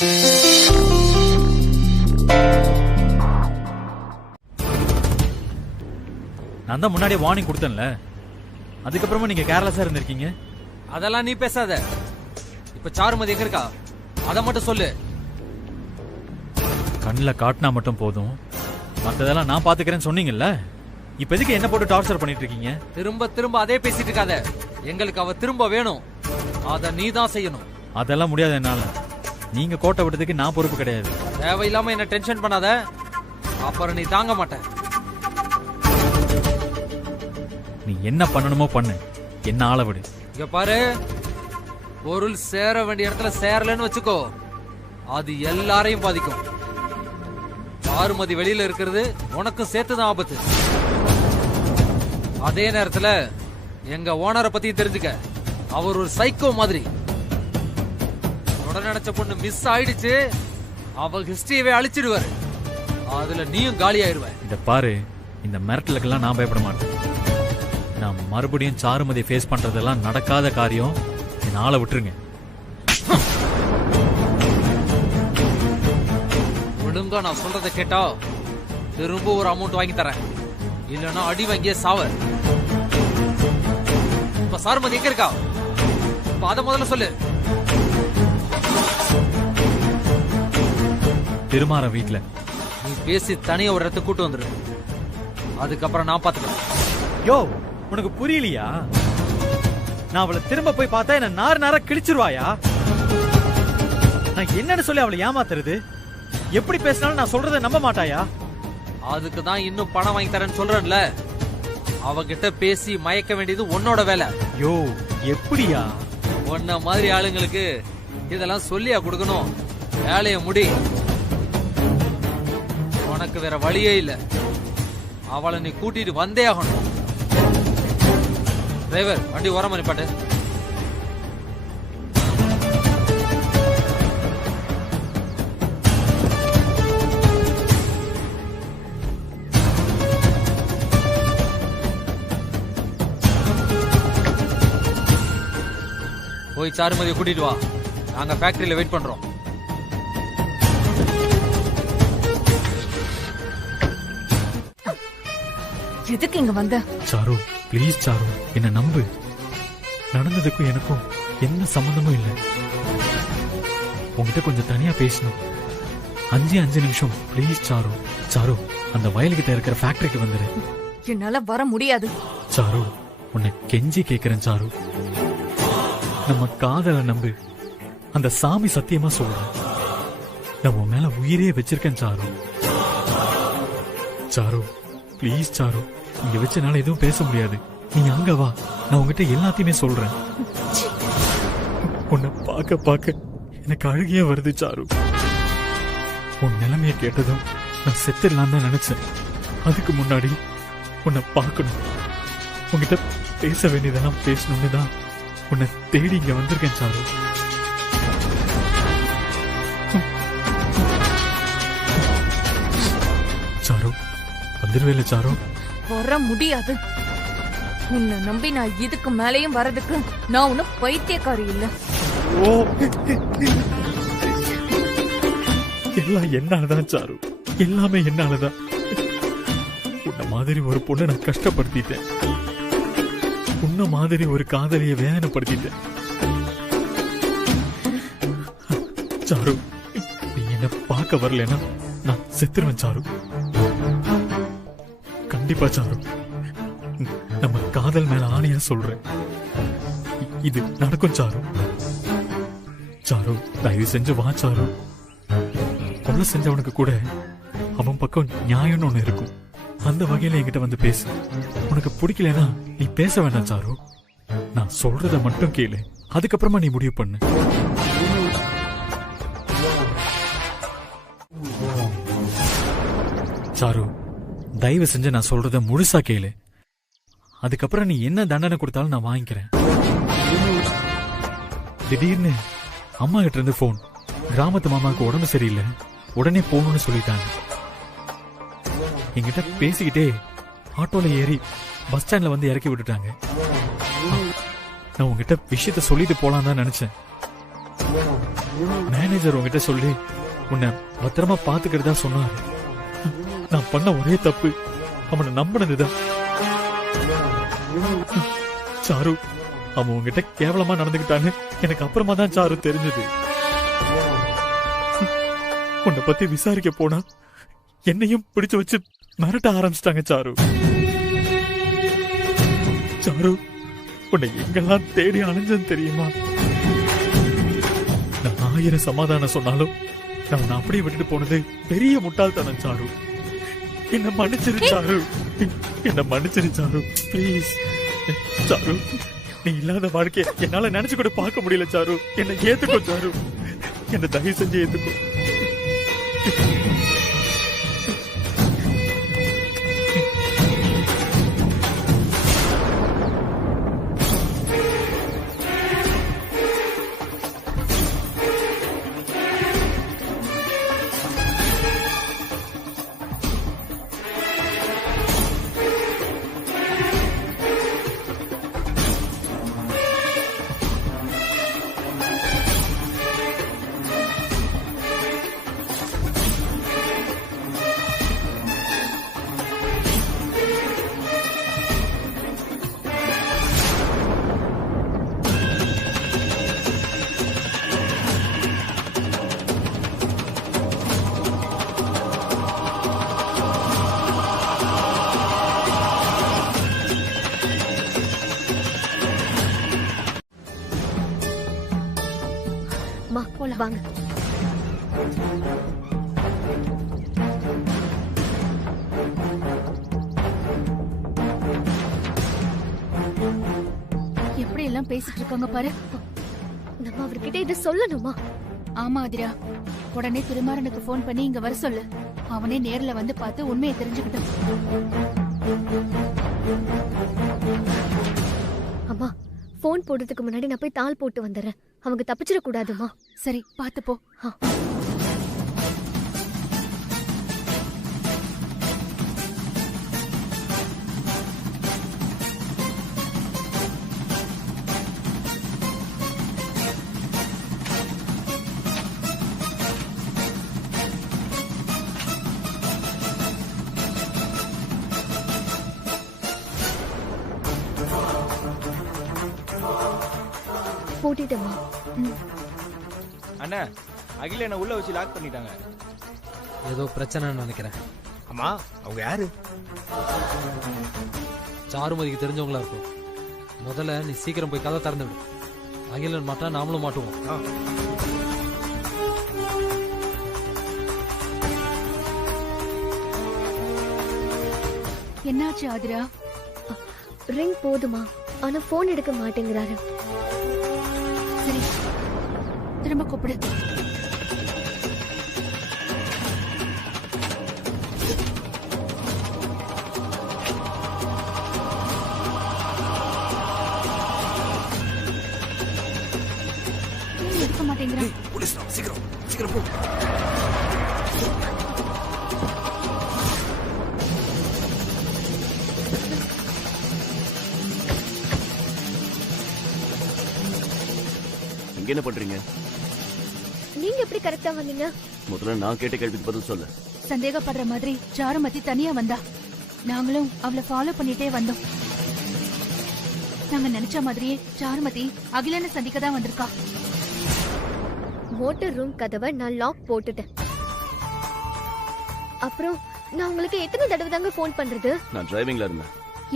நான் தான் முன்னாடியே வார்னிங் கொடுத்தேன்ல, அதுக்கப்புறமா நீங்க கேர்லெஸ்ஸா இருந்திருக்கீங்க. அதெல்லாம் நீ பேசாத. இப்ப சாருமதி எங்க இருக்கா அத மட்டும் சொல்லு. கண்ணில் காட்டினா மட்டும் போதும், மற்றதெல்லாம் நான் பாத்துக்கிறேன்னு சொன்னீங்கல்ல. இப்ப எதுக்கு என்ன போட்டு டார்ச்சர் பண்ணிட்டு இருக்கீங்க? திரும்ப திரும்ப அதே பேசிட்டு இருக்காத. எங்களுக்கு அவ திரும்ப வேணும், அத நீ தான் செய்யணும். அதெல்லாம் முடியாது என்னால. நீங்க கோட்டை விட்டதுக்கு நான் பொறுப்பு கிடையாது. தேவையில்லாம என்ன டென்ஷன் பண்ணாத, அப்புறம் நீ தாங்க மாட்ட. நீ என்ன பண்ணணுமோ பண்ணு, என்ன ஆள விடு. இங்க பாரு, பொருள் சேர வேண்டிய இடத்துல சேரலன்னு வச்சுக்கோ, அது எல்லாரையும் பாதிக்கும். சாருமதி வெளியில இருக்கிறது உனக்கும் சேர்த்துதான் ஆபத்து. அதே நேரத்துல எங்க ஓனரை பத்தி தெரிஞ்சுக்க, அவர் ஒரு சைக்கோ மாதிரி. நினைச்ச பொண்ணு மிஸ் ஆயிடுச்சு, அவ ஹிஸ்டரியவே அழிச்சிடுவாரு. அதுல நீயும் காலி ஆயிருவ. இத பாரு, இந்த மிரட்டலுக்கெல்லாம் நான் பயப்பட மாட்டேன். நான் மறுபடியும் சாருமதி ஃபேஸ் பண்றதெல்லாம் நடக்காத காரியம். என்ன ஆள விட்டுருங்க. ஒழுங்கா நான் சொல்றத கேட்டா திரும்ப ஒரு அமௌண்ட் வாங்கி தரேன், இல்லன்னா அடி வாங்கிய சாவ. இப்ப சாருமதி எங்க இருக்கா? இப்ப அத முதல்ல சொல்லு. திருமாற வீட்ல. நீ பேசி தனியா ஒரு இடத்துக்கு கூட்டு வந்துரு, அதுக்கப்புறம் நான் பாத்துக்கிறேன். யோ, உனக்கு புரியலையா? நான் அவளை திரும்ப போய் பார்த்தா என்ன நார கிழிச்சிருவாயா? நான் என்னன்னு சொல்லி அவளை ஏமாத்துறது? எப்படி பேசினாலும் நான் சொல்றதை நம்ப மாட்டாயா? அதுக்கு தான் இன்னும் பணம் வாங்கி தரேன்னு சொல்றேன்ல. அவகிட்ட பேசி மயக்க வேண்டியது உன்னோட வேலை. யோ, எப்படியா? உன்ன மாதிரி ஆளுங்களுக்கு இதெல்லாம் சொல்லியா கொடுக்கணும்? வேலைய முடி. உனக்கு வேற வழியே இல்ல, அவளை நீ கூட்டிட்டு வந்தே ஆகணும். டிரைவர், வண்டி ஓரமா நிப்பாட்டு. போய் சாருமதியை கூட்டிட்டு வா, நாங்க ஃபேக்டரியில வெயிட் பண்றோம். எதுக்கு இங்க வந்த? சாரு, ப்ளீஸ் சாரு, என்ன நம்பு. நடந்ததுக்கும் எனக்கும் என்ன சம்பந்தமும் இல்லை. உங்ககிட்ட கொஞ்சம் தனியா பேசணும். 5 நிமிஷம் ப்ளீஸ் சாரு. சாரு, அந்த வயலுக்கிட்ட இருக்கிற ஃபேக்டரிக்கு வந்துரு. என்னால வர முடியாது. சாரு, உன்னை கெஞ்சி கேக்குறேன் சாரு. நம்ம காதலை நம்பு. அந்த சாமி சத்தியமா சொல்றேன், நான் உன் மேல உயிரே வச்சிருக்கேன் சாரு. சாரு, ப்ளீஸ் சாரு, இங்க வச்சனால எதுவும் பேச முடியாது. நீ அங்க வா, நான் உங்ககிட்ட எல்லாத்தையுமே சொல்றேன். உன்னை பார்க்க எனக்கு அழுகியே வருது சாரு. உன் நிலைமைய கேட்டதும் நான் செத்துடலாம் தான் நினைச்சேன். அதுக்கு முன்னாடி உன்னை பார்க்கணும், உன்கிட்ட பேச வேண்டியதெல்லாம் பேசணும்னு தான் உன்னை தேடி இங்க வந்திருக்கேன் சாரு. Sir, வந்துருவேல sir? வர முடியாது. உன்னை நம்பி நான் இதுக்கு மேலேயும் வரதுக்கு நான் ஒன்னும் பைத்தியக்காரி இல்ல. எல்லாம் என்னாலதான் சாரு, எல்லாமே என்னாலதான். உன்ன மாதிரி ஒரு பொண்ணை நான் கஷ்டப்படுத்திட்டேன். உன்ன மாதிரி ஒரு காதலியை வேதனைப்படுத்திட்டேன். சாரு, நீ என்ன பார்க்க வரலன்னா நான் செத்துருவேன் சாரு. கண்டிப்பா சாரு, நம்ம காதல் மேல ஆணையா சொல்றேன், இது நடக்கும் சாரு. சாரு, தயவு செஞ்சு வா சாரு. கொலை செஞ்சவனுக்கு கூட அவன் பக்கம் நியாயம்னு ஒண்ணு இருக்கும். அந்த வகையில என்கிட்ட வந்து பேசு. உனக்கு பிடிக்கலனா நீ பேச வேண்டாம் சாரு. நான் சொல்றத மட்டும் கேளு, அதுக்கப்புறமா நீ முடிவு பண்ணு. சாரு, தயவு செஞ்சு நான் சொல்றத முழுசா கேளு. அதுக்கப்புறம் நீ என்ன தண்டனை கொடுத்தாலும் நான் வாங்கிக்கிறேன். திடீர்னு அம்மா கிட்ட இருந்து போன், கிராமத்து மாமாவுக்கு உடம்பு சரியில்லை, உடனே போகணும்னு சொல்லிட்டாங்க. என்கிட்ட பேசிக்கிட்டே ஆட்டோல ஏறி பஸ் ஸ்டாண்ட்ல வந்து இறக்கி விட்டுட்டாங்க. நான் உங்ககிட்ட விஷயத்த சொல்லிட்டு போலாம் தான் நினைச்சேன். மேனேஜர் உங்ககிட்ட சொல்லி உன்னை பத்திரமா பாத்துக்கிறதா சொன்னாரு. நான் பண்ண ஒரே தப்பு அவனை நம்பினதுதான். சாரு, அவன் உங்ககிட்ட கேவலமா நடந்துகிட்டான்னு எனக்கு அப்புறமா தான் சாரு தெரிஞ்சது. உன்னை பத்தி விசாரிக்க போனா என்னையும் பிடிச்சு வச்சு மிரட்ட ஆரம்பிச்சிட்டாங்க சாரு. சாரு, உன்னை எங்கெல்லாம் தேடி அலைஞ்சது தெரியுமா? நான் 1000 சமாதானம் சொன்னாலும் நான் அப்படியே விட்டுட்டு போனது பெரிய முட்டாள்தனம் சாரு. என்ன மன்னிச்சிரு சாரு, என்ன மன்னிச்சிரு சாரு, பிளீஸ். சாரு, நீ இல்லாத வாழ்க்கைய என்னால நினைச்சு கூட பார்க்க முடியல சாரு. என்ன ஏத்துக்கோ சாரு, என்ன தயவு செஞ்சு ஏத்துக்கோ. வாங்க. எப்படி எல்லாம் பேசிட்டு இருக்காங்க பாரு. நம்ம அவர்கிட்ட இதை சொல்லணுமா? ஆமா அதிரா, உடனே திருமாறனுக்கு போன் பண்ணி இங்க வர சொல்லு. அவனே நேர்ல வந்து பார்த்து உண்மையை தெரிஞ்சுக்கிட்டோம். அம்மா, போன் போடுறதுக்கு முன்னாடி நான் போய் தாள் போட்டு வந்துடுறேன். அவங்க தப்பிச்சிட கூடாதுமா. சரி, பார்த்து போ. போட்டிட்டேம்மா. அண்ணா, அகில என்ன உள்ள வச்சு லாக் பண்ணிட்டாங்க. ஏதோ பிரச்சனைன்னு நினைக்கிறேன். அம்மா, அவங்க யாரு? சாருமதிக்கு தெரிஞ்சவங்களா இருக்கும். முதல்ல நீ சீக்கிரம் போய் கதை திறந்து விடு. அகிலன் மாட்டா நாமளும் மாட்டுவோம். என்னாச்சு ஆதிரா? ரிங் போதுமா, ஆனா போன் எடுக்க மாட்டேங்கிறாரு. சரி, திரும்ப கூப்பிடு. எடுக்க மாட்டேங்கிறான். சீக்கிரம் சீக்கிரம் போ. என்ன பண்றீங்க? நீங்க எப்படி கரெக்டா வந்தீங்க? முதல்ல நான் கேட்ட கேள்விக்கு பதில் சொல்லு. சந்தேகப்படுற மாதிரி சாருமதி தனியா வந்தா. நாங்களும் அவளை ஃபாலோ பண்ணிட்டே வந்தோம். நாங்க நினைச்ச மாதிரியே சாருமதி அகிலனை சந்திக்க தான் வந்திருக்கா. மோட்டர் ரூம் கதவை நான் லாக் போட்டுட்டேன். அப்புறம் நான் உங்களுக்கு எத்தனை தடவை தாங்க போன் பண்றது? நான் டிரைவிங்ல இருந்தேன்.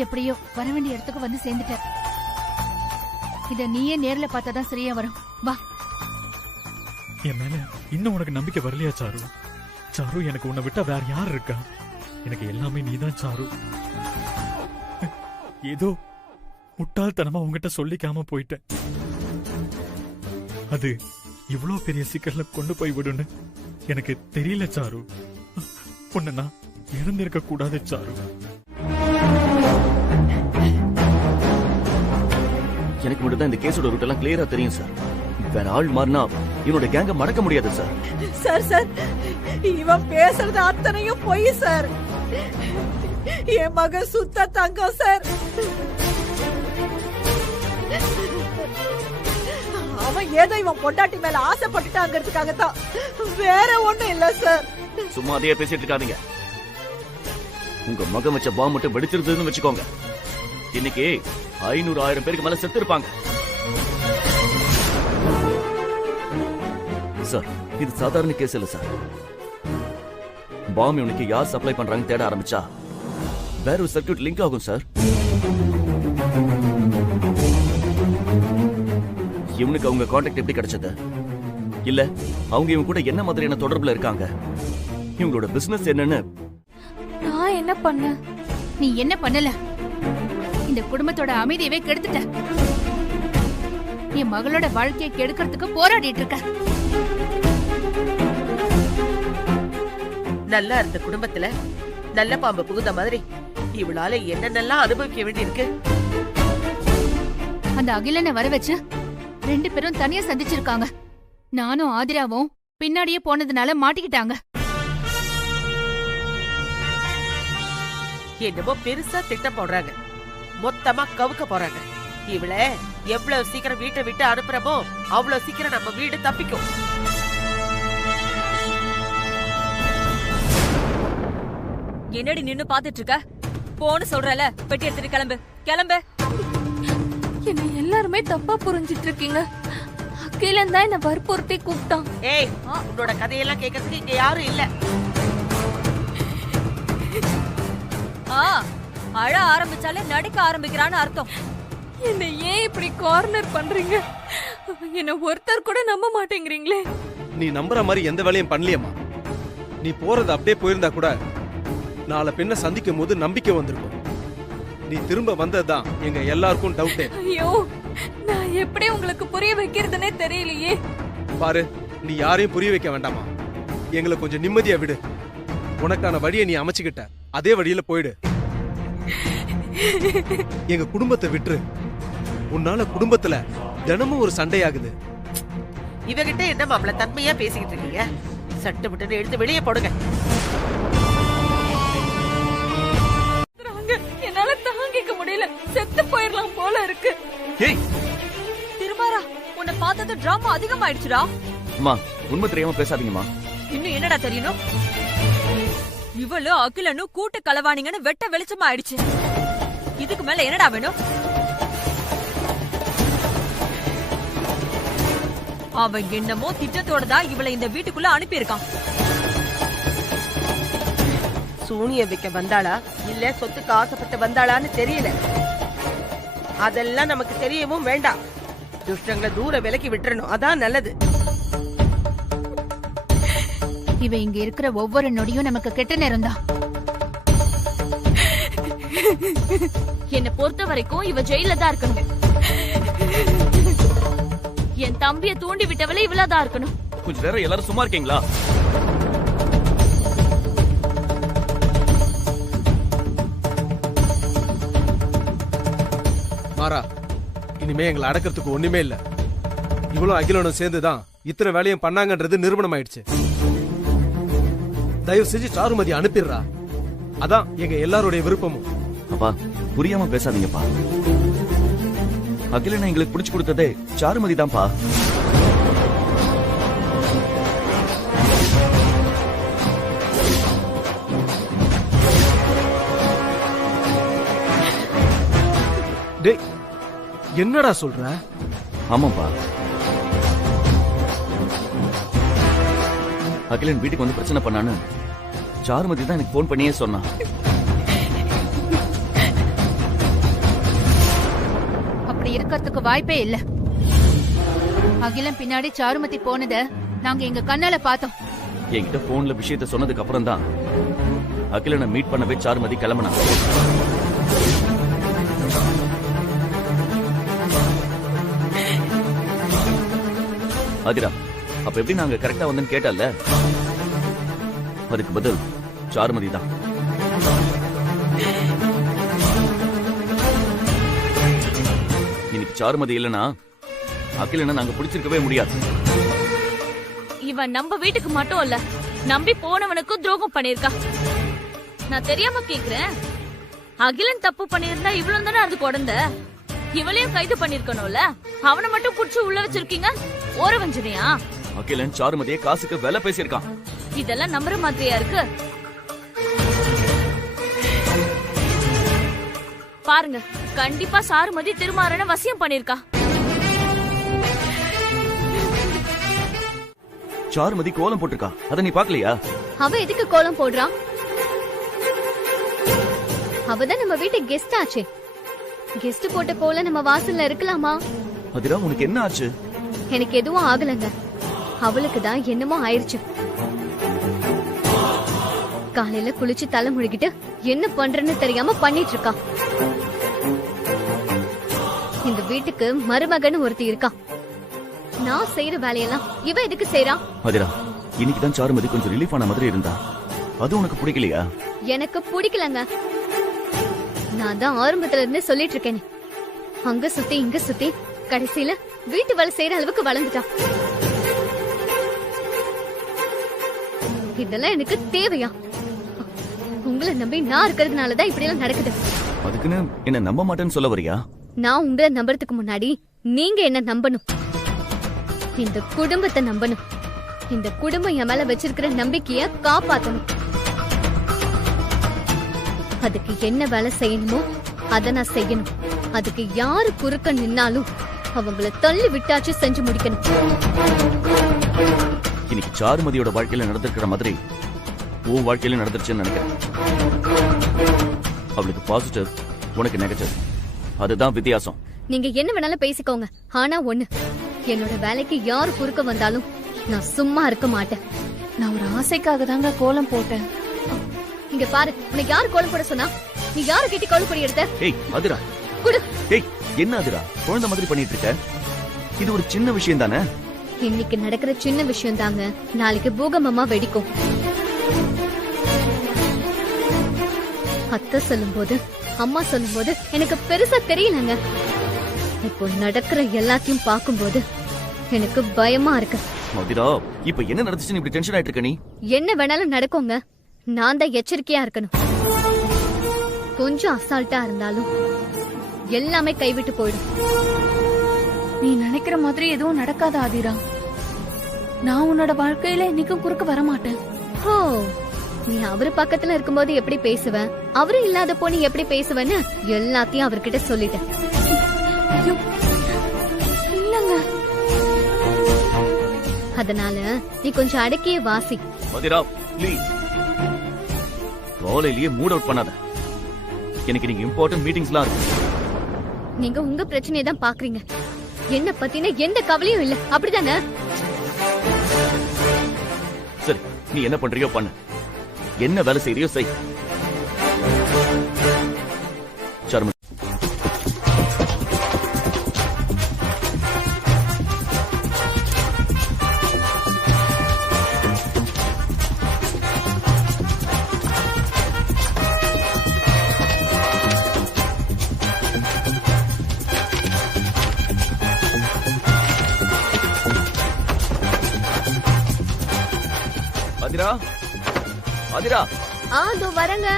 எப்படியோ வர வேண்டிய இடத்துக்கு வந்து சேர்ந்துட்டேன். இத நீயே நேர்ல பார்த்தாதான் சரியா வரும். வா. என் மேல இன்னும் உனக்கு நம்பிக்கை வரலையா சாரு? சாரு, எனக்கு உன்னை விட்டா வேற யார் இருக்கா? எனக்கு எல்லாமே நீதான் சாரு. ஏதோ முட்டாள்தனமா உங்ககிட்ட சொல்லிக்காம போயிட்டேன். அது இவ்வளவு பெரிய சிக்கல்ல கொண்டு போய் விடுன்னு எனக்கு தெரியல சாரு. உன்னை நான் இழந்திருக்க கூடாது சாரு. எனக்கு மட்டும் தான் இந்த கேஸோட ரூட் எல்லாம் கிளியரா தெரியும் சார். வேற ஆள் மாறினா இவனோட கேங்க மடக்க முடியாது சார். சார் சார், இவன் பேசுறது அத்தனையும் பொய் சார். என் மகன் சுத்த தங்கம் சார். அவன் ஏதோ இவன் பொண்டாட்டி மேல ஆசைப்பட்டுட்டாங்கிறதுக்காக தான், வேற ஒண்ணும் இல்ல சார். சும்மா அதையே பேசிட்டு இருக்காதீங்க. உங்க மகன் வச்ச பாம்பு மட்டும் வெடிச்சிருந்ததுன்னு வச்சுக்கோங்க, இன்னைக்கு 500-1000 பேருக்கு மேல செத்து இருப்பாங்க. சார், இது சாதாரண கேஸ் இல்ல சார். பாம்பு இவனுக்கு யார் சப்ளை பண்றாங்க தேட ஆரம்பிச்சா வேற ஒரு சர்க்யூட் லிங்க் ஆகும் சார். இவனுக்கு அவங்க கான்டாக்ட் எப்படி கிடைச்சது? இல்ல அவங்க இவங்க கூட என்ன மாதிரியான தொடர்புல இருக்காங்க? இவங்களோட பிசினஸ் என்னன்னு? நான் என்ன பண்ண? நீ என்ன பண்ணல? இந்த குடும்பத்தோட அமைதியவே கெடுத்துட்ட. என் மகளோட வாழ்க்கையை கெடுக்கிறதுக்கு போராடிட்டு இருக்க. நல்லா இருந்த குடும்பத்துல நல்ல பாம்பு புகுந்த மாதிரி இவளால என்னென்னலாம் அனுபவிக்க வேண்டியிருக்கு. அந்த அகிலனை வர வச்சு 2 பேரும் தனியா சந்திச்சிருக்காங்க. நானும் ஆதிராவும் பின்னாடியே போனதுனால மாட்டிக்கிட்டாங்க. என்னமோ பெருசா திட்டம் போடுறாங்க, மொத்தமா கவுக்க போறாங்க. இவள எவ்வளவு சீக்கிரம் வீட்டை விட்டு அனுப்புறமோ அவ்வளவு சீக்கிரம் நம்ம வீடு தப்பிக்கும். என்னடி நின்னு பாத்துட்டு இருக்க? போன்னு சொல்றல, பெட்டி எடுத்துட்டு கிளம்பு கிளம்பு. என்ன எல்லாருமே தப்பா புரிஞ்சிட்டு இருக்கீங்க. அகிலன் தான் என்ன வற்புறுத்தி கூப்பிட்டான். ஏய், உன்னோட கதையெல்லாம் கேட்கறதுக்கு இங்க யாரும் இல்ல. அழ ஆரம்பிச்சாலே நடிக்க ஆரம்பிக்கிறான்னு அர்த்தம். என்ன ஏன் இப்படி கார்னர் பண்றீங்க? என்ன ஒருத்தர் கூட நம்ப மாட்டேங்கிறீங்களே. நீ நம்புற மாதிரி எந்த வேலையும் பண்ணலையம்மா. நீ போறது அப்படியே போயிருந்தா கூட நாளை பெண்ணை சந்திக்கும் போது நம்பிக்கை வந்திருக்கும். நீ திரும்ப வந்ததுதான் எங்க எல்லாருக்கும் டவுட்டே. ஐயோ, நான் எப்படி உங்களுக்கு புரிய வைக்கிறதுனே தெரியலையே. பாரு, நீ யாரையும் புரிய வைக்க வேண்டாமா. எங்களை கொஞ்சம் நிம்மதியா விடு. உனக்கான வழியை நீ அமைச்சுக்கிட்ட, அதே வழியில போயிடு. எங்க குடும்பத்தை விட்டுரு. உன்னால குடும்பத்துல தினமும் ஒரு சண்டையாகுது. இவகிட்ட என்ன மாப்பிள தன்மையா பேசிக்கிட்டு இருக்கீங்க? சட்டு விட்டு எடுத்து வெளியே போடுங்க. என்னால தாங்கிக்க முடியல, செத்து போயிடலாம் போல இருக்கு. திருமாரா, உன்னை பார்த்தது டிராமா அதிகமாயிடுச்சுடா. அம்மா, உண்மை தெரியாம பேசாதீங்கம்மா. இன்னும் என்னடா தெரியணும்? இவளு அகிலனும் கூட்டு களவாணிங்கன்னு வெட்ட வெளிச்சமா ஆயிடுச்சு. இதுக்கு மேல என்னடா வேணும்? அவன் என்னமோ திட்டத்தோட தான் இவளை இந்த வீட்டுக்குள்ள அனுப்பியிருக்கான். சூனிய வைக்க வந்தாளா இல்ல சொத்துக்கு ஆசைப்பட்டு வந்தாளான்னு தெரியல. அதெல்லாம் நமக்கு தெரியவும் வேண்டாம். துஷ்டங்களை தூர விலக்கி விட்டுறணும், அதான் நல்லது. இவ இங்க இருக்கிற ஒவ்வொரு நொடியும் நமக்கு கெட்ட நேரம் தான். என்னை பொறுத்த வரைக்கும் இவ ஜெயில தான் இருக்கணும். என் தம்பிய தூண்டி விட்டவளை இவளதான் இருக்கணும். கொஞ்ச நேரம் எல்லாரும் சும்மா இருக்கீங்களா? மாறா, இனிமே எங்களை அடக்கிறதுக்கு ஒண்ணுமே இல்ல. இவ்வளவு அகிலனும் சேர்ந்துதான் இத்தனை வேலையும் பண்ணாங்கன்றது நிரூபணம் ஆயிடுச்சு. தயவு செஞ்சு சாருமதி அனுப்பிடுறா. அதான் எங்க எல்லாருடைய விருப்பமும். அப்பா, புரியாம பேசாதீங்கப்பா. அகிலனை எங்களுக்கு பிடிச்சு கொடுத்ததே சாருமதி தான்ப்பா. டேய், என்னடா சொல்ற? ஆமாப்பா, அகிலன் வீட்டுக்கு வந்து பிரச்சனை பண்ணான்னு சாருமதி தான் எனக்கு போன் பண்ணியே சொன்னா. அப்படி இருக்கிறதுக்கு வாய்ப்பே இல்ல. அகிலன் பின்னாடி சாருமதி போனத நாங்க எங்க கண்ணால பார்த்தோம். என்கிட்ட போன்ல விஷயத்த சொன்னதுக்கு அப்புறம் தான் அகிலனை மீட் பண்ணவே சாருமதி கிளம்பினா. அதிரா, அப்ப எப்படி நாங்க கரெக்டா வந்து கேட்டல? அதுக்கு பதில் சாருமதி தான். இன்னைக்கு சாருமதி இல்லனா அகிலனை நாங்க பிடிச்சிருக்கவே முடியாது. இவன் நம்ம வீட்டுக்கு மட்டும் இல்ல, நம்பி போனவனுக்கும் துரோகம் பண்ணிருக்கா. நான் தெரியாம கேக்குறேன், அகிலன் தப்பு பண்ணிருந்தா இவ்வளவு தானே அதுக்கு உடந்த. இவளையும் கைது பண்ணிருக்கணும்ல, அவனை மட்டும் புடிச்சு உள்ள வச்சிருக்கீங்க. ஒரு வஞ்சனையா? அகிலன் சாருமதியை காசுக்கு விலை பேசியிருக்கான். இதெல்லாம் நம்புற மாதிரியா இருக்கு? பாருங்க, கண்டிப்பா சாருமதி திருமாறன வசியம் பண்ணிருக்கா. சாருமதி கோலம் போட்டிருக்கா, அத நீ பாக்கலையா? அவ எதுக்கு கோலம் போடுறான்? அவதான் நம்ம வீட்டு கெஸ்ட் ஆச்சே. கெஸ்ட் போட்ட கோலம் நம்ம வாசல்ல இருக்கலாமா? அதிரா, உனக்கு என்ன ஆச்சு? எனக்கு எதுவும் ஆகலங்க. அவளுக்கு தான் என்னமோ ஆயிருச்சு. காலையில குளிச்சு தலை முழுகிட்டு என்ன பண்றேன்னு தெரியாம பண்ணிட்டு இருக்கா. இந்த வீட்டுக்கு மருமகன் ஒருத்தி இருக்கா. நான் செய்யற வேலையெல்லாம் இவ எதுக்கு செய்யறா? அதிரா, இன்னைக்குதான் சாருமதி கொஞ்சம் ரிலீஃப் ஆன மாதிரி இருந்தா. அது உனக்கு பிடிக்கலையா? எனக்கு பிடிக்கலங்க. நான் தான் ஆரம்பத்துல இருந்தே சொல்லிட்டு இருக்கேன். அங்க சுத்தி இங்க சுத்தி கடைசியில வீட்டு வேலை செய்யற அளவுக்கு வளர்ந்துட்டா. இதெல்லாம் எனக்கு தேவையா? உங்களை நம்பி நான் இருக்கிறதுனாலதான் இப்படி எல்லாம் நடக்குது. அதுக்குன்னு என்ன நம்ப மாட்டேன்னு சொல்ல வரியா? நான் உங்களை நம்புறதுக்கு முன்னாடி நீங்க என்ன நம்பணும். இந்த குடும்பத்தை நம்பணும். இந்த குடும்பம் என் மேல வச்சிருக்கிற நம்பிக்கைய காப்பாத்தணும். அதுக்கு என்ன வேலை செய்யணுமோ அத நான் செய்யணும். அதுக்கு யாரு குறுக்க நின்னாலும் அவங்கள தள்ளி விட்டாச்சு செஞ்சு முடிக்கணும். இன்னைக்கு சாருமதியோட வாழ்க்கையில நடந்திருக்கிற மாதிரி உன் வாழ்க்கையில நடந்துருச்சுன்னு நினைக்கிறேன். அவளுக்கு பாசிட்டிவ், உனக்கு நெகட்டிவ். அதுதான் வித்தியாசம். நீங்க என்ன வேணாலும் பேசிக்கோங்க. ஆனா ஒண்ணு, என்னோட வேலைக்கு யாரு குறுக்க வந்தாலும் நான் சும்மா இருக்க மாட்டேன். நான் ஒரு ஆசைக்காக தாங்க கோலம் போட்டேன். இங்க பாரு, உனக்கு யாரு கோலம் போட சொன்னா? நீ யாரு கிட்ட கோலம் பொடி எடுத்த? ஏய் அதிரா, குடு. ஏய் என்ன அதிரா, குழந்தை மாதிரி பண்ணிட்டு இருக்க? இது ஒரு சின்ன விஷயம் தானே. இன்னைக்கு நடக்கிற சின்ன விஷயம் தாங்க நாளைக்கு பூகம்பமா வெடிக்கும். அத்தை சொல்லும் போது, அம்மா சொல்லும் போது எனக்கு பெருசா தெரியலங்க. இப்போ நடக்கிற எல்லாத்தையும் பார்க்கும்போது எனக்கு பயமா இருக்கு. அதிரா, இப்ப என்ன நடந்துச்சுன்னு இப்படி டென்ஷன் ஆயிட்டு இருக்க நீ? என்ன வேணாலும் நடக்குங்க. நான் தான் எச்சரிக்கையா இருக்கணும். கொஞ்சம் அசால்ட்டா இருந்தாலும் எல்லாமே கைவிட்டு போயிடும். நீ நினைக்கிற மாதிரி எதுவும் நடக்காத ஆதிரா. நான் உன்னோட வாழ்க்கையில இன்னைக்கும் குறுக்க வர மாட்டேன். ஓ, நீ அவரு பக்கத்துல இருக்கும்போது எப்படி பேசுவ, அவரு இல்லாத போனி எப்படி பேசுவேன்னு எல்லாத்தையும் அவர்கிட்ட சொல்லிட்டேன். இல்லங்க, அதனால நீ கொஞ்சம் அடக்கிய வாசி. அதிரா ப்ளீஸ், காலையிலேயே மூட் அவுட் பண்ணாத. எனக்கு நீங்க இம்பார்ட்டன்ட் மீட்டிங்ஸ்லாம் இருக்கு. நீங்க உங்க பிரச்சனையை தான் பாக்குறீங்க. என்ன பத்தின எந்த கவலையும் இல்ல, அப்படிதானே? சரி, நீ என்ன பண்றியோ பண்ணு. என்ன வேலை செய்யறியோ செய். சாருமதி, அதிரா, அதிரா. அதோ வரங்க.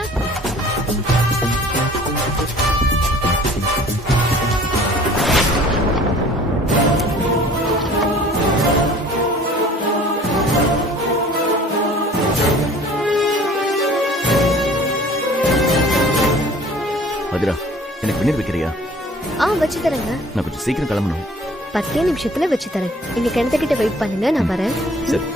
அதிரா, எனக்கு வெந்நீர் வைக்கிறியா? வச்சு தரேங்க. நான் கொஞ்சம் சீக்கிரம் கிளம்பணும். 10 நிமிஷத்துல வச்சு தரேன். இங்க கிணத்துக்கிட்ட வெயிட் பண்ணுங்க, நான் வரேன். சரி.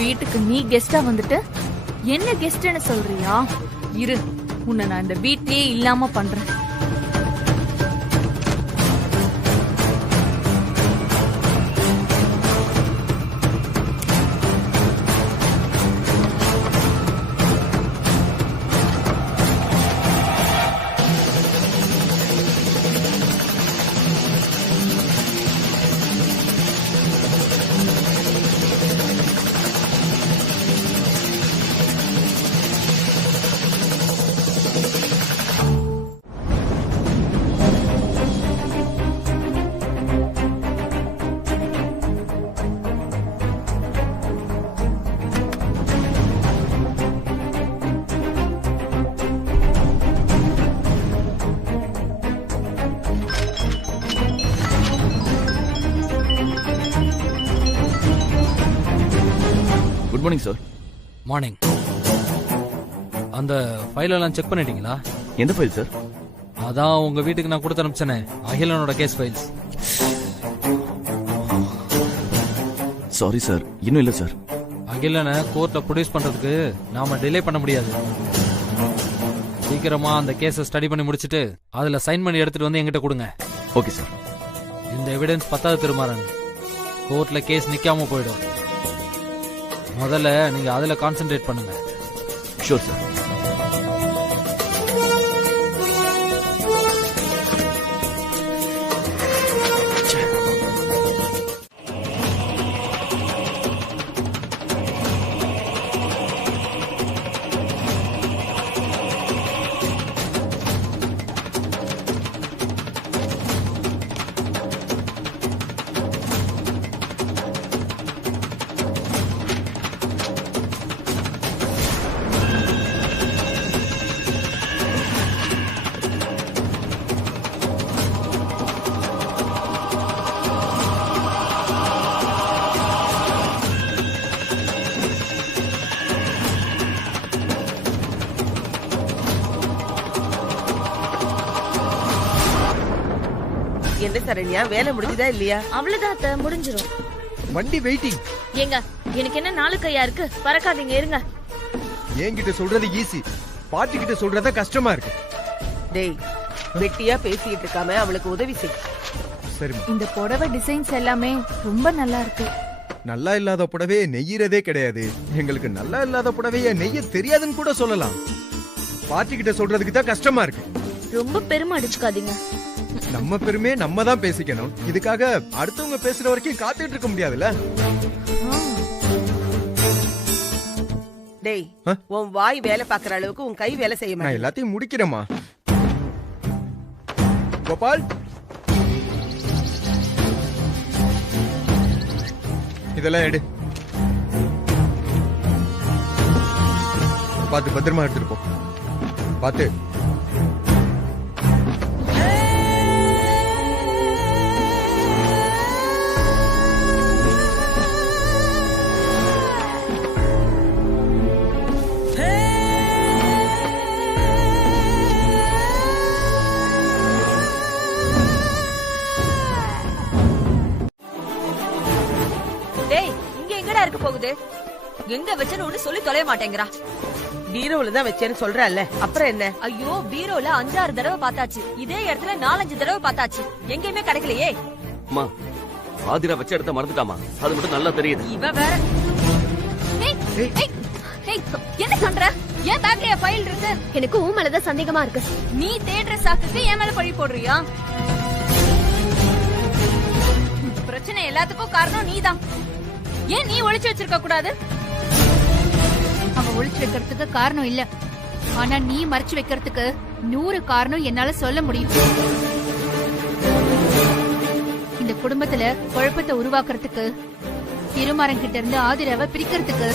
வீட்டுக்கு நீ கெஸ்டா வந்துட்டு என்ன கெஸ்ட்னு சொல்றியா? இரு, உன்னை நான் இந்த வீட்லயே இல்லாம பண்றேன். Good morning sir. மார்னிங். அந்த ஃபைல் எல்லாம் செக் பண்ணிட்டீங்களா? எந்த ஃபைல் சார்? அதான் உங்க வீட்டுக்கு நான் கொடுத்து அனுப்பிச்சேனே, அகிலனோட கேஸ் ஃபைல்ஸ். சாரி சார், இன்னும் இல்ல சார். அகிலனை கோர்ட்ல ப்ரொடியூஸ் பண்றதுக்கு நாம டிலே பண்ண முடியாது. சீக்கிரமா அந்த கேஸை ஸ்டடி பண்ணி முடிச்சிட்டு அதுல சைன் பண்ணி எடுத்துட்டு வந்து என்கிட்ட கொடுங்க. Okay sir. இந்த எவிடன்ஸ் பத்தாவது திருமாறன், கோர்ட்ல கேஸ் நிக்காம போயிடும். முதல்ல நீங்க அதுல கான்சென்ட்ரேட் பண்ணுங்க. Sure sir. என்ன சரண்யா, வேலை முடிஞ்சதா இல்லையா? அவ்வளவுதான், முடிஞ்சிரும். வண்டி வெயிட்டிங். ஏங்க, எனக்கு என்ன நாலு கையா இருக்கு? பறக்காதீங்க, இருங்க. என்கிட்ட சொல்றது ஈஸி, பாட்டி கிட்ட சொல்றதா கஷ்டமா இருக்கு. டேய், வெட்டியா பேசிட்டு இருக்காம அவளுக்கு உதவி செய். சரிம்மா. இந்த புடவை டிசைன்ஸ் எல்லாமே ரொம்ப நல்லா இருக்கு. நல்லா இல்லாத புடவைய நெய்யறதே கிடையாது. எங்களுக்கு நல்லா இல்லாத புடவைய நெய்ய தெரியாதுன்னு கூட சொல்லலாம். பாட்டி கிட்ட சொல்றதுக்கு தான் கஷ்டமா இருக்கு. ரொம்ப பெருமை அடிச்சுக்காதீங்க. நம்ம பெருமையை நம்ம தான் பேசிக்கணும். இதுக்காக அடுத்தவங்க பேசுற வரைக்கும் காத்துட்டு இருக்க முடியாதுல்ல. டேய், உன் வாய் வேலை பாக்குற அளவுக்கு உன் கை வேலை செய்ய நான் மாட்டேன். எல்லாத்தையும் முடிக்கிறேம்மா. கோபால், இதெல்லாம் எடு. பார்த்து பத்திரமா எடுத்துட்டு போ. பார்த்து. இருக்க போகுது? எங்க வச்சேன்னு சொல்லி தொலைய மாட்டேங்கிறா. பீரோல தான் வச்சேன்னு சொல்றல்ல, அப்புறம் என்ன? ஐயோ, பீரோல 5-6 தடவை பார்த்தாச்சு. இதே இடத்துல 4-5 தடவை பார்த்தாச்சு. எங்கேயுமே கிடைக்கலையே. அம்மா, ஆதிரா வச்ச இடத்த மறந்துட்டாமா? அது மட்டும் நல்லா தெரியுது. இவ வேற. என்ன பண்ற? ஏன் பேக்ல ஃபைல் இருக்கு? எனக்கு உன் மேலதான் சந்தேகமா இருக்கு. நீ தேடுற சாக்குக்கு என் மேல பழி போடுறியா? பிரச்சனை எல்லாத்துக்கும் காரணம் நீதான். ஏன் நீ ஒளிச்சு வச்சிருக்க கூடாது? அவ ஒளிச்சு வைக்கிறதுக்கு காரணம் இல்ல, ஆனா நீ மறைச்சு வைக்கிறதுக்கு 100 காரணம் என்னால சொல்ல முடியும். இந்த குடும்பத்துல குழப்பத்தை உருவாக்குறதுக்கு, திருமாறன் கிட்ட இருந்து ஆதிராவை பிரிக்கிறதுக்கு,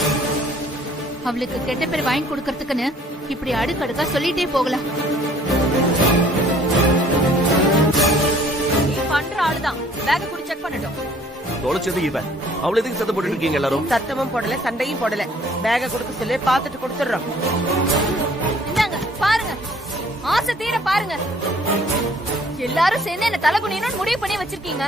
அவளுக்கு கெட்ட பேர் வாங்கி கொடுக்கறதுக்குன்னு இப்படி அடுக்கடுக்கா சொல்லிட்டே போகலாம். நீ பண்ற ஆளுதான். பேக் குடி செக் பண்ணட்டும். தொலைச்சது இவன். அவள எதுக்கு சத்தம் போட்டுட்டு இருக்கீங்க எல்லாரும்? சத்தமும் போடல, சண்டையும் போடல. பேக கொடுக்க சொல்லி பாத்துட்டு கொடுத்துறோம். இந்தாங்க பாருங்க, ஆசை தீர பாருங்க. எல்லாரும் சேர்ந்து என்ன தலை குனியணும்னு முடிவு பண்ணி வச்சிருக்கீங்க.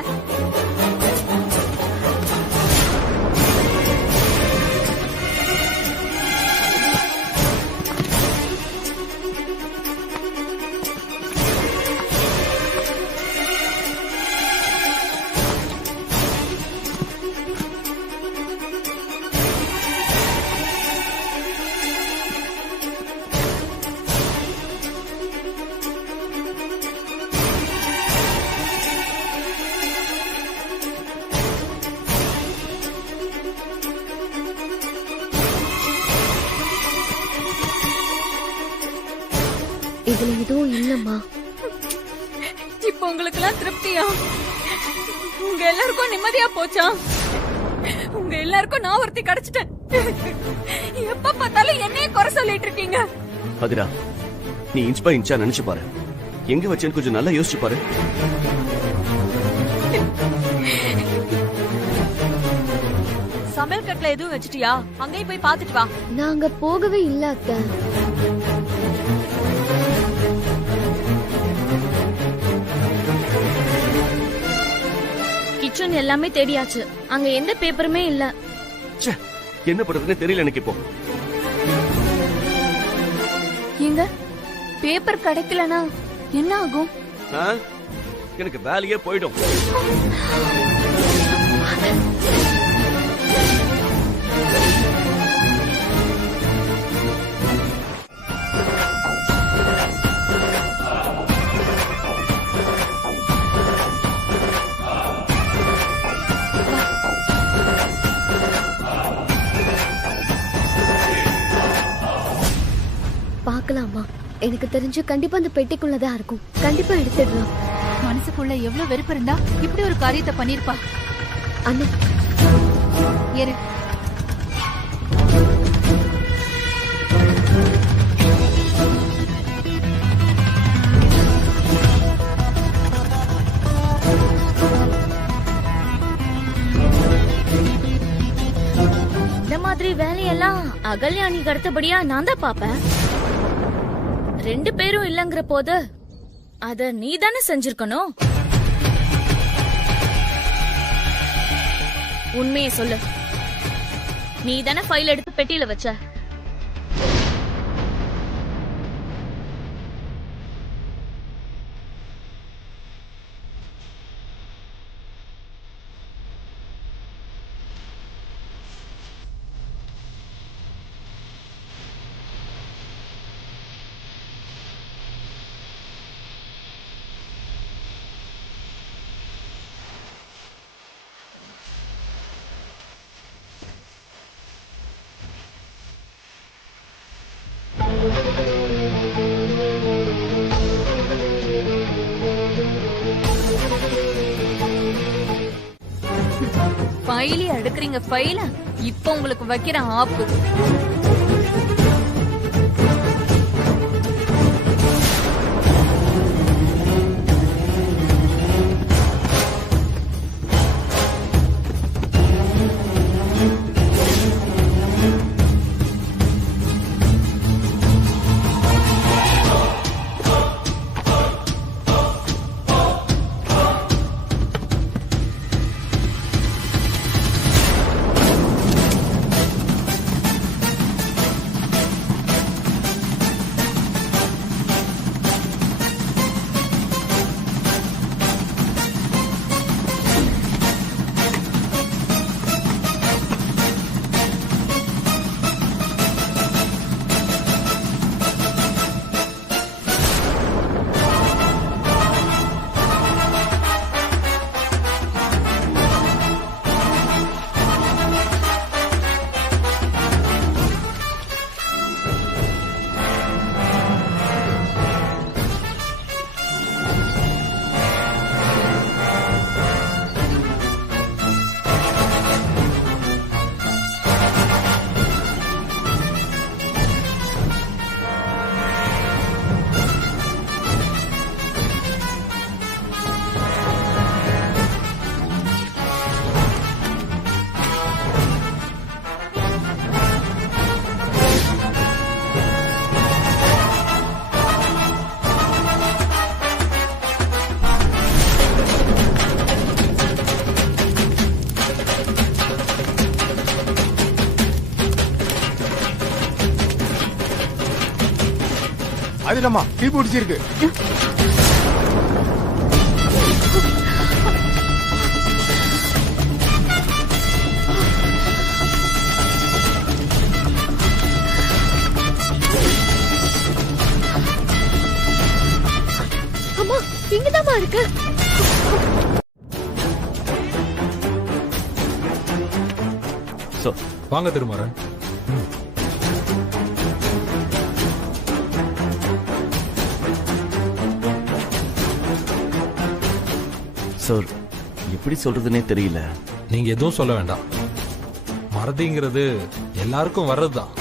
இதுல எதுவும் இல்லம்மா. இப்ப உங்களுக்கு எல்லாம் திருப்தியா? உங்க எல்லாருக்கும் நிம்மதியா போச்சா? உங்க எல்லாருக்கும் நான் ஒருத்தி கிடைச்சிட்டேன். எப்ப பார்த்தாலும் என்னையே குறை சொல்லிட்டு இருக்கீங்க. அதிரா, நீ இன்ச் பை இன்ச்சா நினைச்சு பாரு. எங்க வச்சேன்னு கொஞ்சம் நல்லா யோசிச்சு பாரு. சமையல் கட்டுல எதுவும் வச்சிட்டியா? அங்கேயும் போய் பாத்துட்டு வா. நான் அங்க போகவே இல்ல அத்தை. கிச்சன் எல்லாமே தேடியாச்சு, அங்க எந்த பேப்பருமே இல்ல. என்ன பண்றதுன்னு தெரியல எனக்கு இப்போ. எங்க பேப்பர் கிடைக்கலனா என்ன ஆகும்? எனக்கு வேலையே போயிடும். பாக்கலாமா? எனக்கு தெரிஞ்சு கண்டிப்பா அந்த பெட்டிக்குள்ளதான் இருக்கும். கண்டிப்பா எடுத்துடலாம். மனசுக்குள்ள எவ்வளவு வெறுப்பு இருந்தா இப்படி ஒரு காரியத்தை பண்ணிருப்பா. அண்ணா ஏறு. இந்த மாதிரி வேலையெல்லாம் அகல்யாணிக்கு அடுத்தபடியா நான் தான் பாப்பேன். 2 பேரும் இல்லங்கிற போது அத நீ தானே செஞ்சிருக்கணும். உண்மையை சொல்லு. நீ தானே ஃபைல் எடுத்து பெட்டியில வச்ச. ஃபைலி எடுக்கிறீங்க ஃபைல. இப்ப உங்களுக்கு வைக்கிற ஆப்பு. அதுலம்மா தீ பிடிச்சிருக்கு. அம்மா இங்கதாம்மா இருக்கு. வாங்க திருமாறன். சார் எப்படி சொல்றதுன்னே தெரியல. நீங்க எதுவும் சொல்ல வேண்டாம். மறதிங்கிறது எல்லாருக்கும் வர்றதுதான்.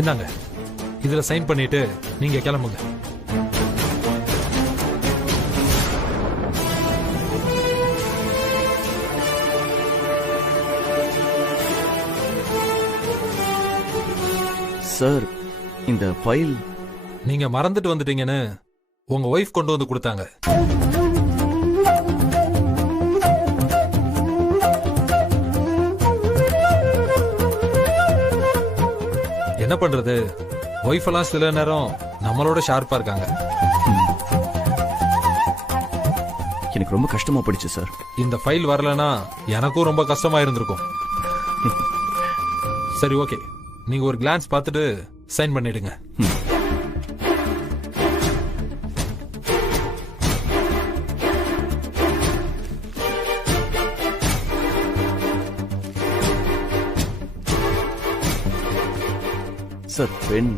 இந்தாங்க, இதுல சைன் பண்ணிட்டு நீங்க கிளம்புங்க. சார் இந்த ஃபைல் நீங்க மறந்துட்டு வந்துட்டீங்கன்னு உங்க ஒய்ஃப் கொண்டு வந்து கொடுத்தாங்க. என்ன பண்றது, ஒய்ஃப் எல்லாம் சில நேரம் நம்மளோட ஷார்ப்பா இருக்காங்க. எனக்கு ரொம்ப கஷ்டமா போயிடுச்சு சார். இந்த ஃபைல் வரலனா எனக்கும் ரொம்ப கஷ்டமா இருந்திருக்கும். சரி, ஓகே, நீங்க ஒரு கிளான்ஸ் பார்த்துட்டு சைன் பண்ணிடுங்க. Sir pen.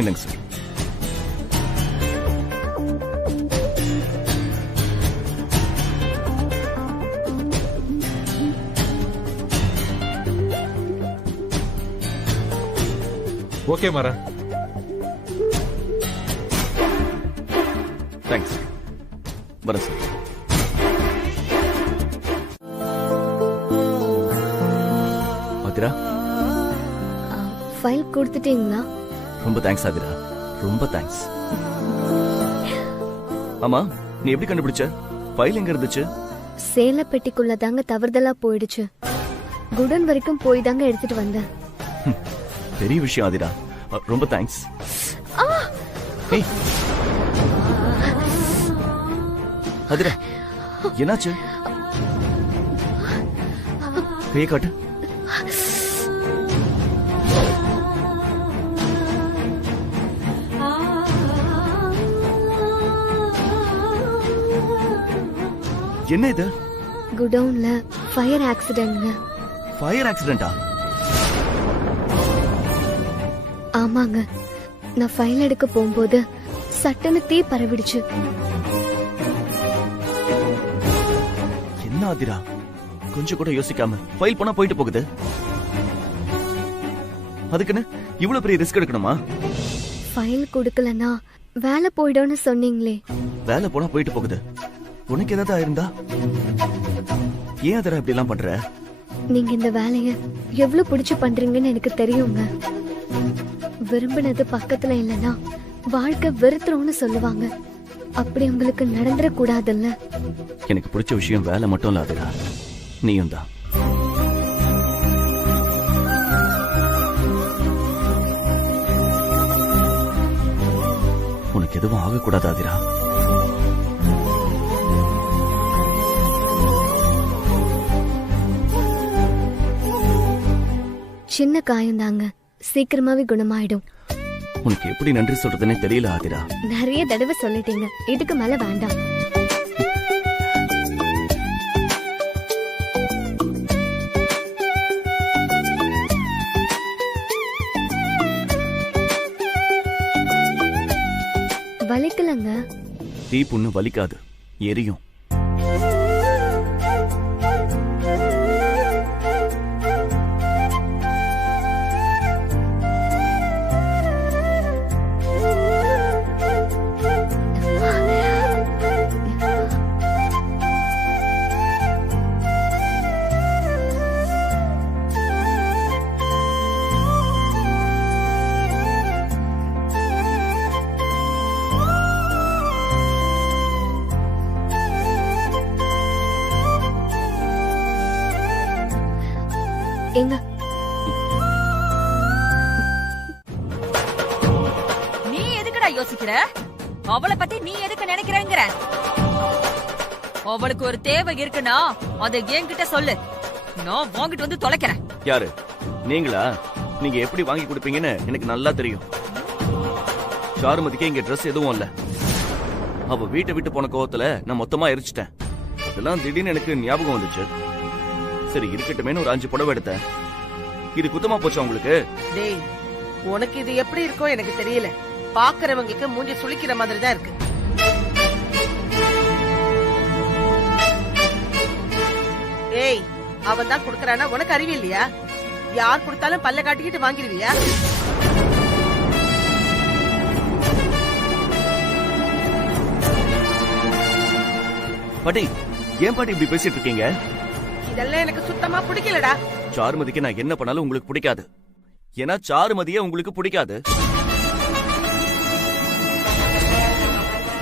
என்னங்க சார்? ஓகே மரன். தேங்க்ஸ். வரேன் சார். ஆதிரா, ஃபைல் கொடுத்துட்டீங்களா? ரொம்ப தேங்க்ஸ் ஆதிரா, ரொம்ப தேங்க்ஸ். ஆமா, நீ எப்படி கண்டுபிடிச்ச? ஃபைல் எங்க இருந்துச்சு? சேல பெட்டிக்குள்ள தாங்க தவறுதலா போயிடுச்சு. குடன் வரைக்கும் போய் தாங்க எடுத்துட்டு வந்தேன். பெரிய விஷயம் ஆதிரா, ரொம்ப தேங்க்ஸ். ஆதிரா, என்னாச்சு? கையை காட்டு. என்ன இது? குடவுன்ல ஃபயர் ஆக்சிடென்ட்ங்க. ஃபயர் ஆக்சிடென்ட்டா? ஆமாங்க, நான் ஃபைல் எடுக்க போகும்போது சட்டன்னு தீ பரவிடுச்சு. என்ன ஆதிரா, கொஞ்சம் கூட யோசிக்காம ஃபைல் போனா போயிட்டு போகுது. அதுக்குன்னு இவ்வளவு பெரிய ரிஸ்க் எடுக்கணுமா? ஃபைல் கொடுக்கலனா வேலை போய்டும்னு சொன்னீங்களே. வேலை போனா போயிட்டு போகுது. உனக்கு ஏதாவது ஆயிருந்தா? ஏன் ஆதிரா இப்படி எல்லாம் பண்ற? நீங்க இந்த வேலைய எவ்வளவு பிடிச்சு பண்றீங்கன்னு எனக்கு தெரியுங்க. விரும்பினது பக்கத்துல இல்லனா வாழ்க்கை வெறுத்துறோம்னு சொல்லுவாங்க. அப்படி உங்களுக்கு நடந்துட கூடாதுல்ல. எனக்கு பிடிச்ச விஷயம் வேலை மட்டும் இல்ல ஆதிரா, நீயும் தான். உனக்கு எதுவும் ஆகக்கூடாது ஆதிரா. சின்ன காயம் தாங்க, சீக்கிரமாவே குணமாயிடும். உனக்கு எப்படி நன்றி சொல்றதுன்னே தெரியல ஆதிரா. நிறைய தடவை சொல்லிட்டீங்க, இதுக்கு மேல வேண்டாம். வலிக்கலங்க. தீ புண்ணு வலிக்காது, எரியும். எங்க நீ எதுக்குடா யோசிக்கிற? அவளை பத்தி நீ எதுக்கு நினைக்கிறேங்கிற? அவளுக்கு ஒரு தேவை இருக்குன்னா அதை என்கிட்ட சொல்லு, நான் வாங்கிட்டு வந்து தொலைக்கிறேன். யாரு? நீங்களா? நீங்க எப்படி வாங்கி கொடுப்பீங்கன்னு எனக்கு நல்லா தெரியும். சாருமதிக்கு இங்க ட்ரெஸ் எதுவும் இல்ல. அவ வீட்டை விட்டு போன கோவத்துல நான் மொத்தமா எரிச்சிட்டேன். அதெல்லாம் திடீர்னு எனக்கு ஞாபகம் வந்துச்சு. சரி இருக்கட்டுமேனு ஒரு 5 புடவை எடுத்தேன். இது குத்தமா போச்சு உங்களுக்கு? டேய், உனக்கு இது எப்படி இருக்கோ எனக்கு தெரியல. பாக்குறவங்களுக்கு மூஞ்சி சுளிக்கிற மாதிரி தான் இருக்கு. ஏய், அவன் தான் குடுக்கறானா? உனக்கு அறிவு இல்லையா? யார் கொடுத்தாலும் பல்ல காட்டிக்கிட்டு வாங்கிடுவியா? பாட்டி, ஏன் பாட்டி இப்படி பேசிட்டு இருக்கீங்க? இதெல்லாம் எனக்கு சுத்தமா பிடிக்கலடா. சாருமதிக்கு நான் என்ன பண்ணாலும் உங்களுக்கு பிடிக்காது. ஏன்னா சாருமதியே உங்களுக்கு பிடிக்காது.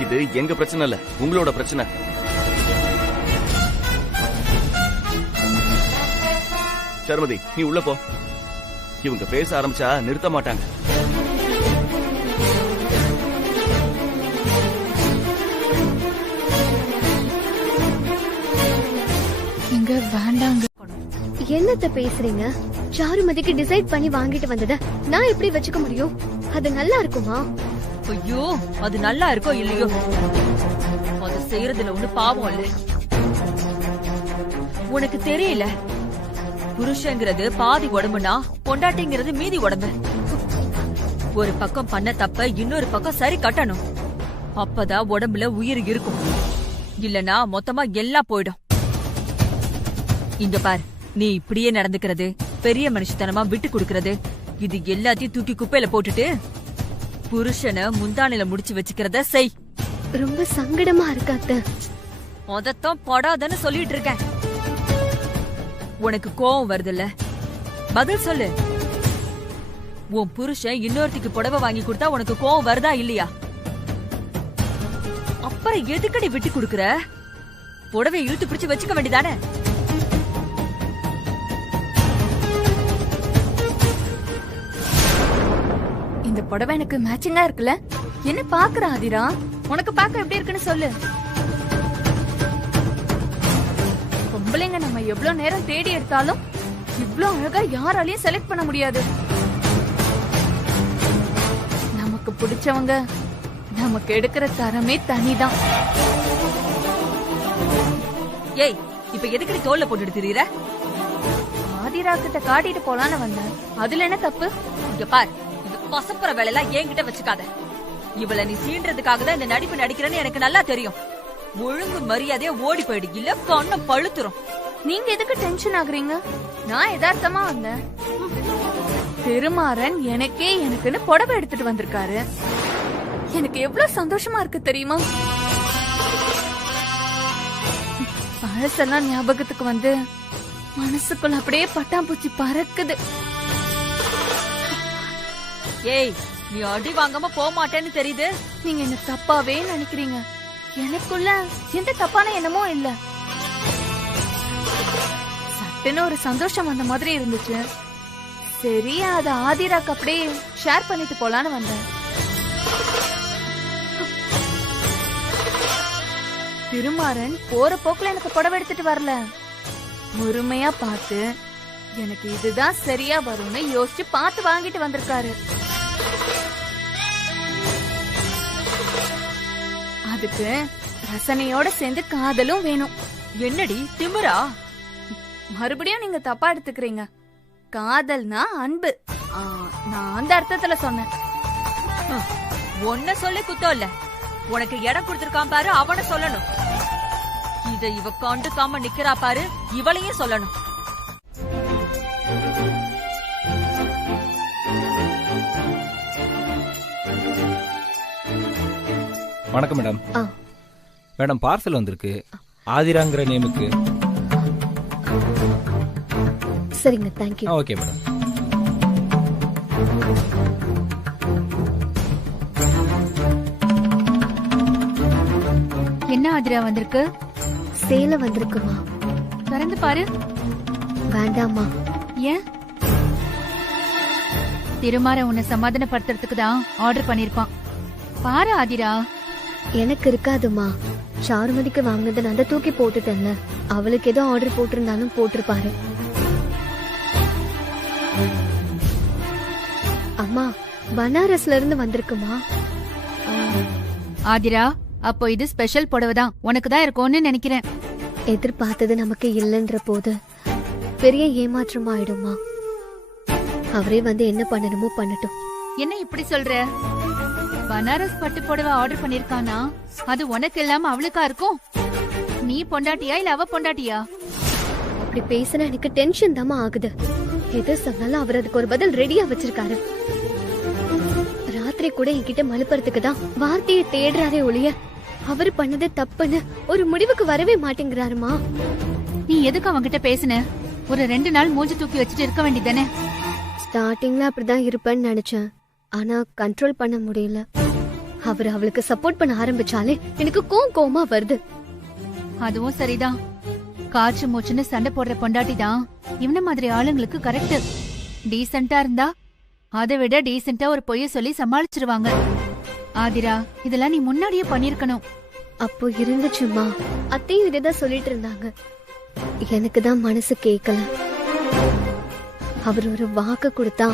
இது எங்க பிரச்சனை இல்ல, உங்களோட பிரச்சனை. சாருமதி, நீ உள்ள போ. இவங்க பேச ஆரம்பிச்சா நிறுத்த மாட்டாங்க. இங்க வேண்டாங்க. என்னத்த பேசுறீங்க? சாருமதிக்கு டிசைட் பண்ணி வாங்கிட்டு வந்தத நான் எப்படி வச்சுக்க முடியும்? அது நல்லா இருக்குமா? ஐயோ, அது நல்லா இருக்கோ இல்லையோ, அது செய்யறதுல ஒண்ணு பாவம் இல்ல. உனக்கு தெரியல, புருஷங்கிறது பாதி உடம்புனா பொண்டாட்டிங்கிறது மீதி உடம்பு. ஒரு பக்கம் பண்ண தப்ப இன்னொரு பக்கம் சரி கட்டணும். அப்பதான் உடம்புல உயிர் இருக்கும். இல்லனா மொத்தமா எல்லாம் போயிடும். இங்க பார், நீ இப்படியே நடந்துக்கிறது, பெரிய மனுஷத்தனமா விட்டு கொடுக்கறது, இது எல்லாத்தையும் தூக்கி குப்பையில போட்டுட்டு புருஷனை முந்தானில முடிச்சு வச்சுக்கிறத செய். ரொம்ப சங்கடமா இருக்காத்த. அதத்தான் படாதன்னு சொல்லிட்டு இருக்கேன். உனக்கு கோவம் வருதுல்ல, பதில் சொல்லு. உன் புருஷன் இன்னொருத்திக்கு புடவை வாங்கி கொடுத்தா உனக்கு கோவம் வருதா இல்லையா? அப்புறம் எதுக்கடி விட்டு கொடுக்கற? புடவை இழுத்து பிடிச்சு வச்சுக்க வேண்டியதானே? இந்த புடவை எனக்கு மேட்சிங்கா இருக்குல்ல? என்ன பாக்குற ஆதிரா? உனக்கு பாக்க எப்படி இருக்குன்னு சொல்லு. பொம்பளைங்க நம்ம எவ்வளவு நேரம் தேடி எடுத்தாலும் இவ்ளோ அழகா யாராலையும் செலக்ட் பண்ண முடியாது. நமக்கு பிடிச்சவங்க நமக்கு எடுக்கிற தரமே தனிதான். ஏய், இப்ப எதுக்கு தோல்ல போட்டுட்டு திரியற? ஆதிரா கிட்ட காட்டிட்டு போலான்னு வந்தேன். அதுல என்ன தப்பு? இங்க பார், இது பசப்புற வேலையெல்லாம் என்கிட்ட வச்சுக்காத. இவள நீ சீன்றதுக்காக தான் இந்த நடிப்பு நடிக்கிறேன்னு எனக்கு நல்லா தெரியும். ஒழுங்கு மரியாதையா ஓடி போயிடு, இல்ல கண்ணம் பழுத்துரும். நீங்க எதுக்கு டென்ஷன் ஆகுறீங்க? நான் யதார்த்தமா வந்தேன். திருமாறன் எனக்குன்னு புடவை எடுத்துட்டு வந்திருக்காரு. எனக்கு எவ்வளவு சந்தோஷமா இருக்கு தெரியுமா? பழசெல்லாம் ஞாபகத்துக்கு வந்து மனசுக்குள்ள அப்படியே பட்டாம்பூச்சி பறக்குது. ஏய், நீ அடி வாங்காம போக மாட்டேன்னு தெரியுது. நீங்க என்ன தப்பாவே நினைக்கிறீங்க. எனக்குள்ள எந்த தப்பான எண்ணமோ இல்ல. சட்டுன்னு ஒரு சந்தோஷம் வந்த மாதிரி இருந்துச்சு. சரி, அத ஆதிராக்கு அப்படியே ஷேர் பண்ணிட்டு போலான்னு வந்தேன். திருமாறன் போற போக்குல எனக்கு புடவை எடுத்துட்டு வரல. முழுமையா பார்த்து எனக்கு இதுதான் சரியா வரும்னு யோசிச்சு பார்த்து வாங்கிட்டு வந்திருக்காரு. அதுக்கு ரசனையோட சேர்ந்து காதலும் வேணும். என்னடி திமிரா? மறுபடியும் நீங்க தப்பா எடுத்துக்கிறீங்க. காதல்னா அன்பு. நான் அந்த அர்த்தத்துல சொன்னேன். ஒன்ன சொல்லி குத்தம் இல்ல. உனக்கு இடம் கொடுத்திருக்கான் பாரு, அவனை சொல்லணும். இத இவ கண்டுக்காம நிக்கிறா பாரு, இவளையும் சொல்லணும். வணக்கம் மேடம். மேடம், பார்சல் வந்திருக்கு. ஆதிராங்கிற நேமுக்கு. சரிங்க, தேங்க்யூ. Okay madam. என்ன ஆதிரா வந்திருக்கு? சேலை வந்திருக்குமா? திறந்து பாரு. வேண்டாமா? ஏன்? திருமாற உன்னை சமாதானப்படுத்துறதுக்கு தான் ஆர்டர் பண்ணிருப்பான். பாரு ஆதிரா. எனக்கு இருக்காதுமா. சாருமதிக்கு வாங்கினதை நான் தான் தூக்கி போட்டுட்டேன்ல. அவளுக்கு ஏதோ ஆர்டர் போட்டிருந்தாலும் போட்டிருப்பாரு. அம்மா, பனாரஸ்ல இருந்து வந்திருக்குமா? ஆதிரா, அப்போ இது ஸ்பெஷல் புடவை தான், உனக்கு தான் இருக்கும்னு நினைக்கிறேன். எதிர்பார்த்தது நமக்கு இல்லைன்ற போது பெரிய ஏமாற்றம் ஆயிடுமா? அவரே வந்து என்ன பண்ணணுமோ பண்ணட்டும். என்ன இப்படி சொல்ற? பனாரஸ் பட்டு புடவை ஆர்டர் பண்ணிருக்கானா? அது உனக்கு இல்லாம அவளுக்கா இருக்கும்? நீ பொண்டாட்டியா இல்ல அவ பொண்டாட்டியா? அப்படி பேசினா எனக்கு டென்ஷன் தாமா ஆகுது. எது சொன்னாலும் அவர் அதுக்கு ஒரு பதில் ரெடியா வச்சிருக்காரு. ராத்திரி கூட என்கிட்ட மலுப்பறதுக்கு தான் வார்த்தையை தேடுறாரே ஒழிய அவர் பண்ணது தப்புன்னு ஒரு முடிவுக்கு வரவே மாட்டேங்கிறாருமா. நீ எதுக்கு அவன்கிட்ட பேசுன? ஒரு 2 நாள் மூஞ்சி தூக்கி வச்சுட்டு இருக்க வேண்டியதானே? ஸ்டார்டிங்ல அப்படிதான் இருப்பேன்னு நினைச்சேன். ஆனா கண்ட்ரோல் பண்ண முடியல. அவர் அவளுக்கு சப்போர்ட் பண்ண ஆரம்பிச்சாலே எனக்கு கோவமா வருது. அதுவும் சரிதான். காற்று மூச்சுன்னு சண்டை போடுற பொண்டாட்டி தான் இவன மாதிரி ஆளுங்களுக்கு கரெக்ட். டீசென்ட்டா இருந்தா அதை விட டீசென்ட்டா ஒரு பொய்ய சொல்லி சமாளிச்சிருவாங்க. ஆதிரா, இதெல்லாம் நீ முன்னாடியே பண்ணிருக்கணும். அப்போ இருந்துச்சுமா, அத்தையும் இததான் சொல்லிட்டு இருந்தாங்க. எனக்கு தான் மனசு கேட்கல. அவர் ஒரு வாக்கு கொடுத்தா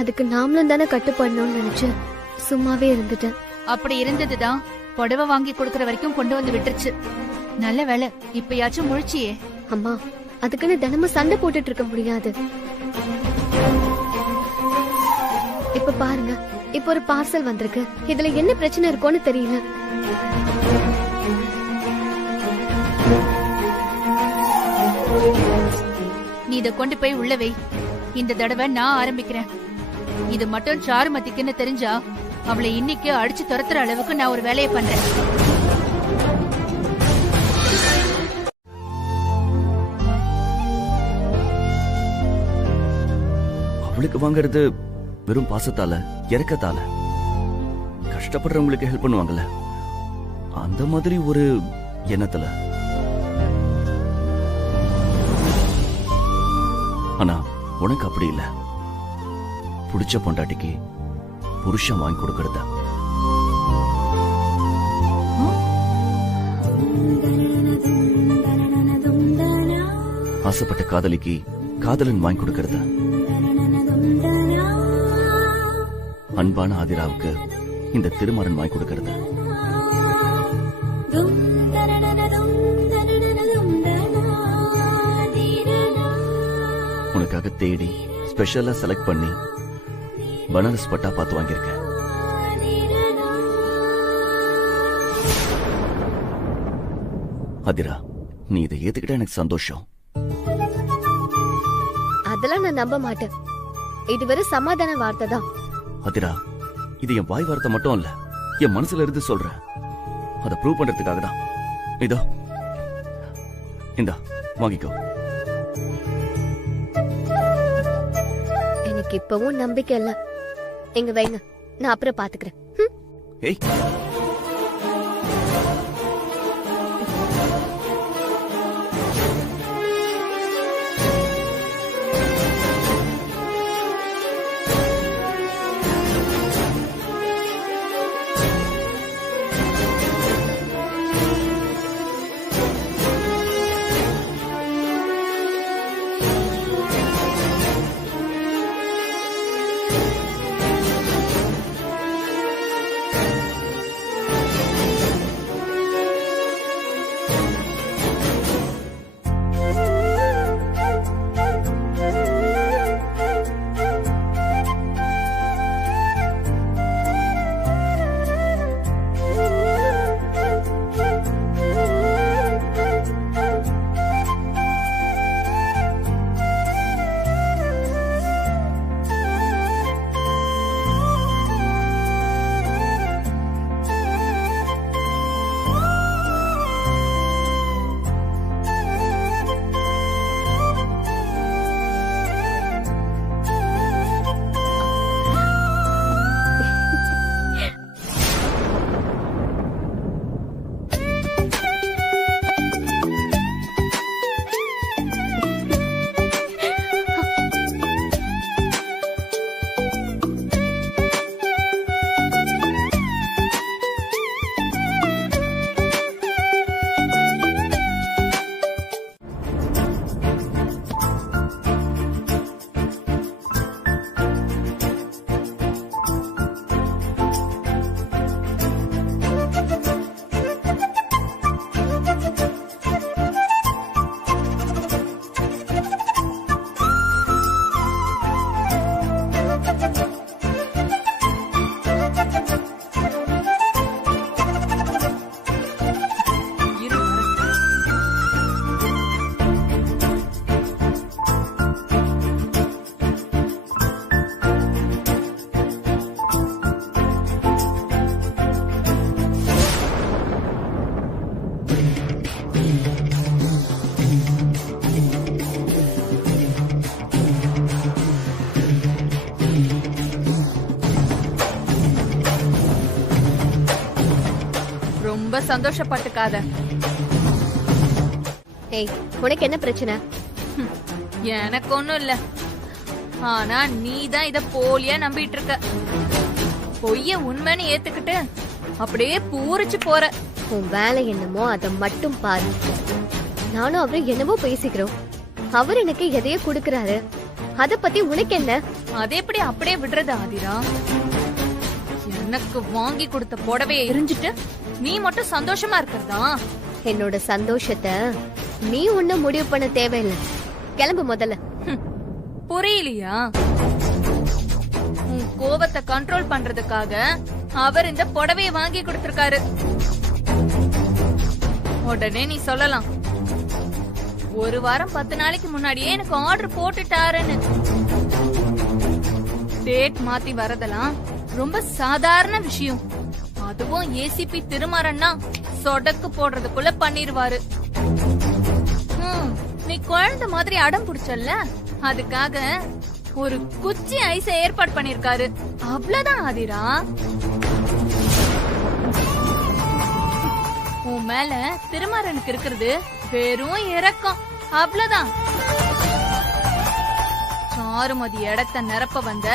அதுக்கு நாமளும் தானே கட்டுப்படணும்னு நினைச்சு சும்மாவே இருந்துட்டேன். அப்படி இருந்ததுதான் புடவை வாங்கி கொடுக்கற வரைக்கும் கொண்டு வந்து விட்டுருச்சு. நல்ல வேலை, இப்பயாச்சும் முழிச்சியே. அம்மா, அதுக்குன்னு தினமும் சண்டை போட்டுட்டு இருக்க முடியாது. இப்ப பாருங்க, இப்ப ஒரு பார்சல் வந்திருக்கு. இதுல என்ன பிரச்சனை இருக்கும்னு தெரியல. நீ இத கொண்டு போய் உள்ள வை. இந்த தடவை நான் ஆரம்பிக்கிறேன். இது மட்டும் சாருமதிக்குன்னு தெரிஞ்சா அவளை இன்னைக்கு அடிச்சு துரத்துற அளவுக்கு நான் ஒரு வேலையை பண்றேன். அவளுக்கு வாங்கறது வெறும் பாசத்தால, இறக்கத்தால. கஷ்டப்படுறவங்களுக்கு ஹெல்ப் பண்ணுவாங்கல்ல, அந்த மாதிரி ஒரு எண்ணத்துல. ஆனா உனக்கு அப்படி இல்ல. புடிச்ச பொண்டாட்டிக்கு புருஷன் வாங்கி கொடுக்கறத. ஆசைப்பட்ட காதலிக்கு காதலன் வாங்கி கொடுக்கறத. அன்பான ஆதிராவுக்கு இந்த திருமாறன் வாங்கி கொடுக்கறது. உனக்காக தேடி ஸ்பெஷலா செலக்ட் பண்ணி பனாரஸ் பட்டா பார்த்து வாங்கியிருக்கேன். ஆதிரா, நீ இதை ஏத்துக்கிட்ட எனக்கு சந்தோஷம். அதெல்லாம் நான் நம்ப மாட்டேன். இது வெறும் சமாதான வார்த்தை தான். அதிரா, இது என் வாய் வார்த்தை மட்டும் இல்ல, என் மனசுல இருந்து சொல்றேன். அதை ப்ரூவ் பண்றதுக்காக தான். இதோ இந்தா, வாங்கிக்கோ. எனக்கு இப்பவும் நம்பிக்கை இல்ல. எங்க வைங்க, நான் அப்புறம் பாத்துக்கிறேன். ஏய், ரொம்ப சந்தோஷப்பட்டுக்காத. ஏய், உனக்கு என்ன பிரச்சனை? எனக்கு ஒண்ணும் இல்ல. ஆனா நீ தான் இத போலியா நம்பிட்டு இருக்க. பொய்ய உண்மைன்னு ஏத்துக்கிட்டு அப்படியே பூரிச்சு போற. உன் வேலை என்னமோ அதை மட்டும் பாரு. நானும் அவரும் என்னவோ பேசிக்கிறோம். அவர் எனக்கு எதையோ கொடுக்கறாரு. அத பத்தி உனக்கு என்ன? அது எப்படி அப்படியே விடுறது ஆதிரா? எனக்கு வாங்கி கொடுத்த புடவையை எரிஞ்சிட்டு நீ மட்டும் சந்தோஷமா இருக்கிறதா? என்னோட சந்தோஷத்தை நீ ஒண்ணும் முடிவு பண்ண தேவையில்லை. கிளம்பு முதல்ல. புரியலையா? உன் கோவத்தை கண்ட்ரோல் பண்றதுக்காக அவர் இந்த புடவையை வாங்கி கொடுத்திருக்காரு. உடனே நீ சொல்லலாம், ஒரு வாரம் 10 நாளைக்கு முன்னாடியே எனக்கு ஆர்டர் போட்டுட்டாருன்னு. டேட் மாத்தி வரதெல்லாம் ரொம்ப சாதாரண விஷயம். அதுவும் ஏசிபி திருமாறன்னா சொடக்கு போடுறதுக்குள்ள பண்ணிருவாரு. நீ குழந்தை மாதிரி அடம் புடிச்சல்ல, அதுக்காக ஒரு குச்சி ஐஸ ஏற்பாடு பண்ணிருக்காரு. அவ்வளவுதான் ஆதிரா. உன் மேல திருமாறனுக்கு இருக்கிறது வெறும் இரக்கம். அவ்வளவுதான். சாருமதி இடத்தை நிரப்ப வந்த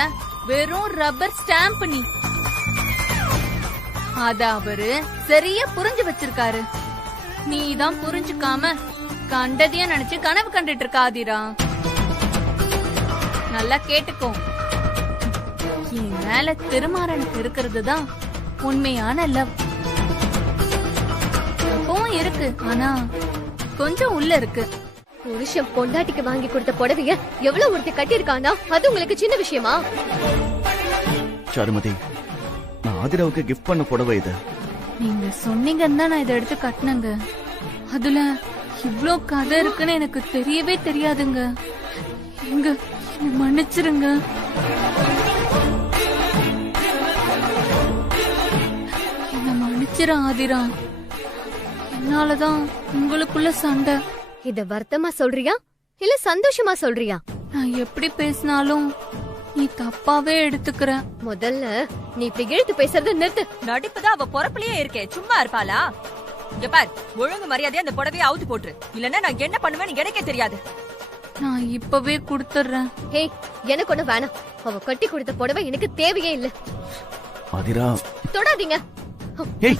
வெறும் ரப்பர் ஸ்டாம்ப் நீ. அத அவரு சரியா புரிஞ்சு வச்சிருக்காரு. நீதான் புரிஞ்சுக்காம கண்டதையா நினைச்சு கனவு கண்டுட்டு இருக்க ஆதிரா. நல்லா கேட்டுக்கோ, என் மேல திருமாறனுக்கு இருக்கிறது தான் உண்மையான லவ். அப்பவும் இருக்கு, ஆனா கொஞ்சம் உள்ள இருக்கு. புருஷன் பொண்டாட்டிக்கு வாங்கி கொடுத்த புடவைய எவ்வளவு ஒருத்தி கட்டியிருக்கானா? அது உங்களுக்கு சின்ன விஷயமா? சாருமதி, நான் ஆதிராவுக்கு கிஃப்ட் பண்ண புடவை இது. நீங்க சொன்னீங்கன்னா நான் இதை எடுத்து கட்டினங்க. அதுல இவ்ளோ கதை இருக்குன்னு எனக்கு தெரியவே தெரியாதுங்க. எங்க மன்னிச்சிருங்க. என்ன மன்னிச்சிர ஆதிரா. என்னாலதான் உங்களுக்குள்ள சண்டை. இத வருத்தமா சொல்றியா இல்ல சந்தோஷமா சொல்றியா? நான் எப்படி பேசினாலும் நீ தப்பாவே எடுத்துக்கிற. முதல்ல நீ பிகிழ்த்து பேசுறத நிறுத்து. நடிப்புதான் அவ பொறப்புலயே இருக்கே, சும்மா இருப்பாளா? இங்க பார், ஒழுங்கு மரியாதையா அந்த புடவையை அவுத்து போட்டுரு. இல்லன்னா நான் என்ன பண்ணுவேன்னு எனக்கே தெரியாது. நான் இப்பவே கொடுத்துறேன். ஹேய், எனக்கு ஒண்ணு வேணாம். அவ கட்டி கொடுத்த புடவை எனக்கு தேவையே இல்ல. ஆதிரா, தொடாதீங்க. ஏய்,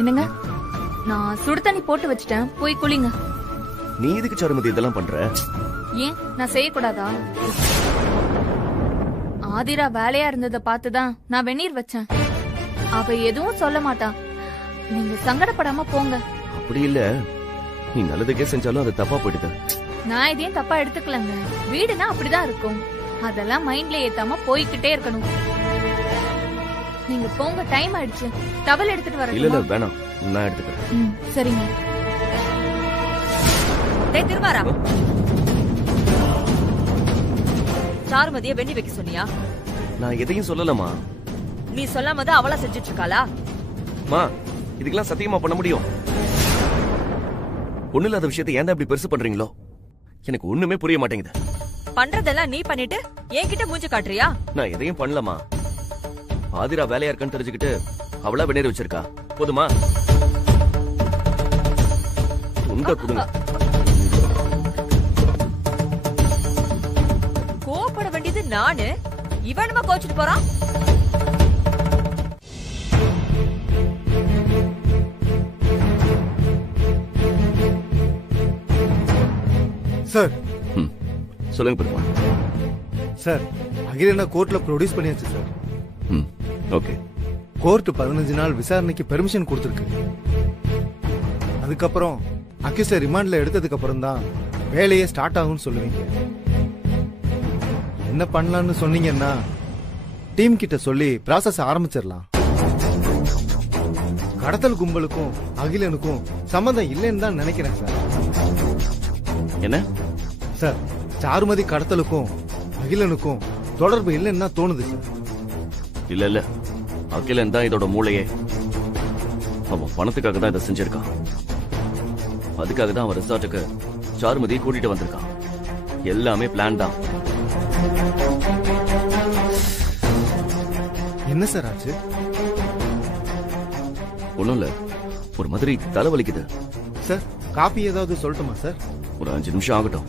என்னங்க, நான் சுடு தண்ணி போட்டு வச்சிட்டேன், போய் குளிங்க. நீ எதுக்கு சாருமதி இதெல்லாம் பண்ற? ஏன் நான் செய்யக்கூடாதா? ஆதிரா வேலையா இருந்தத பார்த்துதான் நான் வெந்நீர் வச்சேன். அவ எதுவும் சொல்ல மாட்டா. நீங்க சங்கடப்படாம போங்க. அப்படி இல்ல, நீ நல்லதுக்கே செஞ்சாலும் அது தப்பா போயிடுது. நான் இதையும் தப்பா எடுத்துக்கலங்க. வீடுனா அப்படிதான் இருக்கும். அதெல்லாம் மைண்ட்ல ஏத்தாம போய்கிட்டே இருக்கணும். நீங்க போங்க, டைம் ஆயிடுச்சு. டவல் எடுத்துட்டு இல்ல இல்ல வரேன். வேணாம், நான் எடுத்துக்கிறேன். சரிங்க. டேய் திருமாறா, சாருமதிய வெண்ணி வைக்க சொன்னியா? நான் எதையும் சொல்லலமா. நீ சொல்லாம தான் அவளா செஞ்சுட்டு இருக்காளா? மா, இதுக்கெல்லாம் சத்தியமா பண்ண முடியும்? ஒண்ணு இல்லாத விஷயத்தை ஏன்டா இப்படி பெருசு பண்றீங்களோ? எனக்கு ஒண்ணுமே புரிய மாட்டேங்குது. பண்றதெல்லாம் நீ பண்ணிட்டு என்கிட்ட மூஞ்சி காட்டுறியா? நான் எதையும் பண்ணலமா. ஆதிரா வேலையா இருக்கான்னு தெரிஞ்சுக்கிட்டு அவளா வெந்நீர் வச்சிருக்கா. போதுமா? உங்க கொடுங்க. கோபப்பட வேண்டியது நானு, இவனுமா கோச்சிட்டு போறான். சார், சொல்லுங்க பெருமா. சார், அகிலனை கோர்ட்ல ப்ரொடியூஸ் பண்ணியாச்சு சார். ஓகே. கோர்ட் 15 நாள் விசாரணைக்கு பெர்மிஷன் கொடுத்திருக்கு. அதுக்கப்புறம் அக்யூஸை ரிமாண்ட்ல எடுத்ததுக்கு அப்புறம் தான் வேலையே ஸ்டார்ட் ஆகும்னு சொல்லுவீங்க. என்ன பண்ணலாம்னு சொன்னீங்கன்னா டீம் கிட்ட சொல்லி ப்ராசஸ் ஆரம்பிச்சிடலாம். கடத்தல் கும்பலுக்கும் அகிலனுக்கும் சம்மந்தம் இல்லைன்னு தான் நினைக்கிறேன் சார். என்ன சார், சாருமதி கடத்தலுக்கும் அகிலனுக்கும் தொடர்பு இல்லைன்னா தோணுது சார். இல்ல இல்ல, அகிலன் தான் இதோட மூளையே. அவன் பணத்துக்காக தான் இதை செஞ்சிருக்கான். அதுக்காக தான் அவன் ரிசார்ட்டுக்கு சாருமதியை கூட்டிட்டு வந்திருக்கான். எல்லாமே பிளான் தான். என்ன சார் ஆச்சு? ஒண்ணும் இல்ல, ஒரு மாதிரி தலைவலிக்குது. சார் காப்பி ஏதாவது சொல்லட்டுமா சார்? ஒரு 5 நிமிஷம் ஆகட்டும்.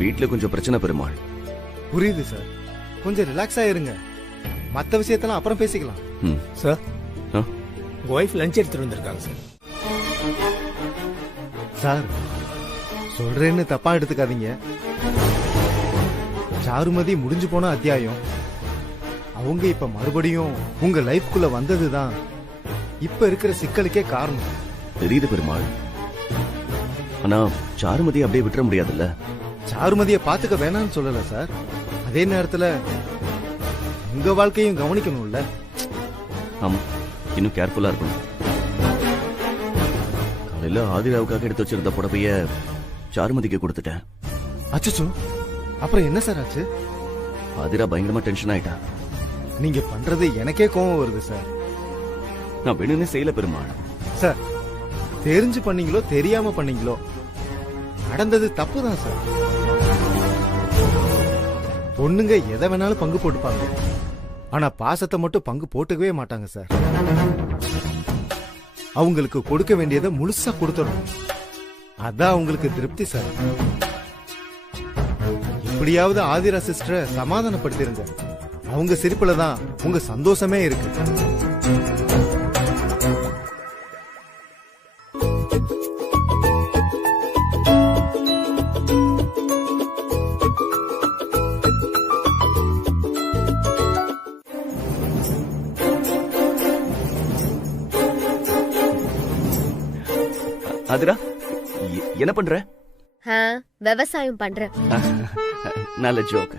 வீட்டுல கொஞ்சம் பிரச்சனை பெருமாள். புரியுது சார், கொஞ்சம் ரிலாக்ஸா இருங்க. மத்த விஷயத்தெல்லாம் அப்புறம் பேசிக்கலாம். சார் உங்க ஒய்ஃப் லஞ்ச் எடுத்துட்டு வந்திருக்காங்க சார். சார் சொல்றேன்னு தப்பா எடுத்துக்காதீங்க. சாருமதி முடிஞ்சு போன அத்தியாயம். அவங்க இப்ப மறுபடியும் உங்க லைஃப்குள்ள வந்ததுதான் இப்ப இருக்கிற சிக்கலுக்கே காரணம். தெரியுது பெருமாள், ஆனா சாருமதியை அப்படியே விட்டுற முடியாதுல்ல. சாருமதியை பாத்துக்க வேணாம்னு சொல்லல சார். அதே நேரத்துல உங்க வாழ்க்கையும் கவனிக்கணும்ல. ஆமா, இன்னும் கேர்ஃபுல்லா இருக்கணும். காலையில ஆதிராவுக்காக எடுத்து வச்சிருந்த புடவைய சாருமதிக்கு கொடுத்துட்டேன். அச்சோ, அப்புறம் என்ன சார் ஆச்சு? ஆதிரா பயங்கரமா டென்ஷன் ஆயிட்டா. நீங்க பண்றது எனக்கே கோவம் வருது சார். நான் வேணும்னே செய்யல பெருமாள். சார் தெரிஞ்சு பண்ணீங்களோ தெரியாம பண்ணீங்களோ நடந்தது தப்புதான் சார். பொண்ணுங்க எதை வேணாலும் பங்கு போட்டுப்பாங்க, ஆனா பாசத்தை மட்டும் பங்கு போட்டுக்கவே மாட்டாங்க சார். அவங்களுக்கு கொடுக்க வேண்டியதை முழுசா கொடுத்துடணும். அதான் அவங்களுக்கு திருப்தி சார். எப்படியாவது ஆதிரா சிஸ்டரை சமாதானப்படுத்திருங்க. அவங்க சிரிப்புல தான் உங்க சந்தோஷமே இருக்கு. ஆதிரா, என்ன பண்ற? விவசாயம் பண்றேன். நல்ல ஜோக்.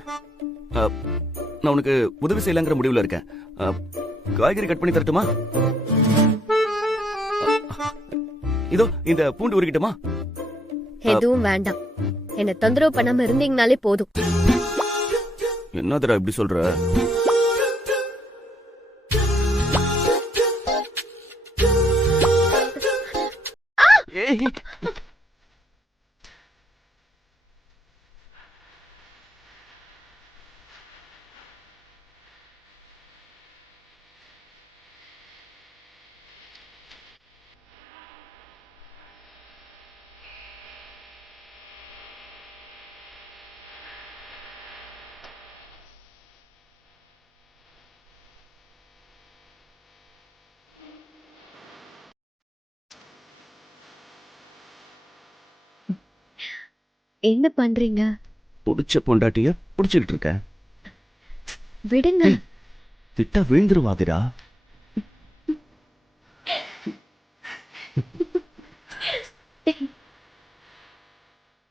நான் உனக்கு உதவி செய்யலாங்கிற முடிவுல இருக்கேன். காய்கறி கட் பண்ணி தரட்டுமா? இதோ இந்த பூண்டு உருக்கிட்டுமா? எதுவும் வேண்டாம். என்ன தொந்தரவு பண்ணாம இருந்தீங்கனாலே போதும். என்னதுடா இப்படி சொல்ற? என்ன பண்றீங்க? புடிச்ச பொண்டாட்டிய புடிச்சுக்கிட்டு இருக்க. விடுங்க. திட்டா விழுந்துருவாதிரா.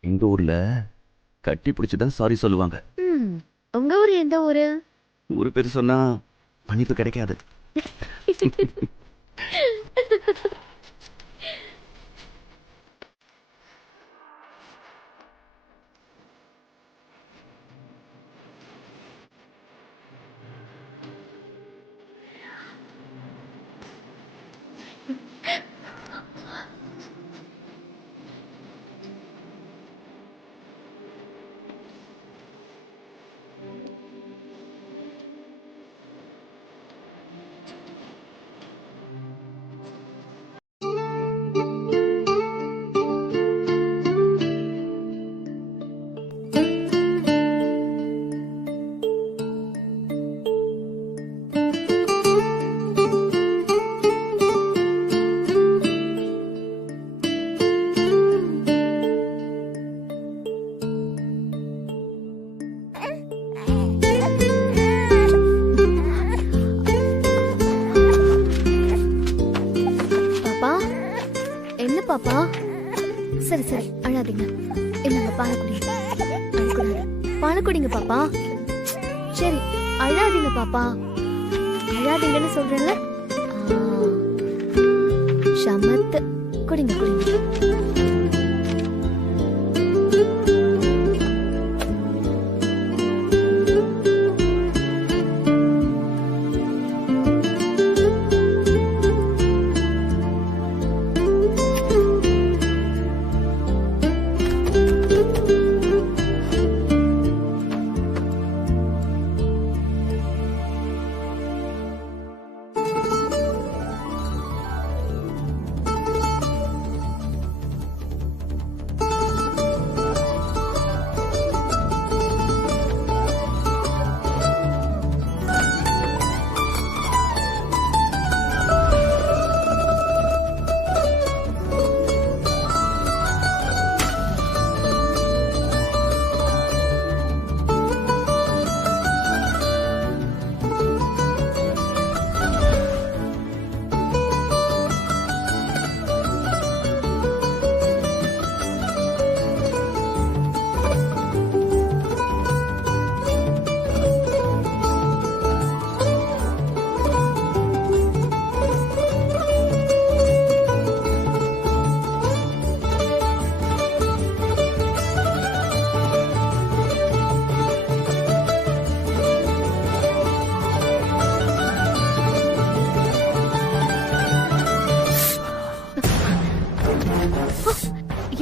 எங்க ஊர்ல கட்டி பிடிச்சுதான் சாரி சொல்லுவாங்க. உங்க ஊர் எந்த ஊரு? ஊரு பேரு சொன்னா மன்னிப்பு கிடைக்காது. பாப்பா, சரி சரி அழாதீங்க. என்னங்க பால் குடிங்க. அழக்கூடாது. பால் குடிங்க பாப்பா. சரி அழாதீங்க பாப்பா. அழாதீங்கன்னு சொல்றேன்ல. சமத்து. குடிங்க குடிங்க.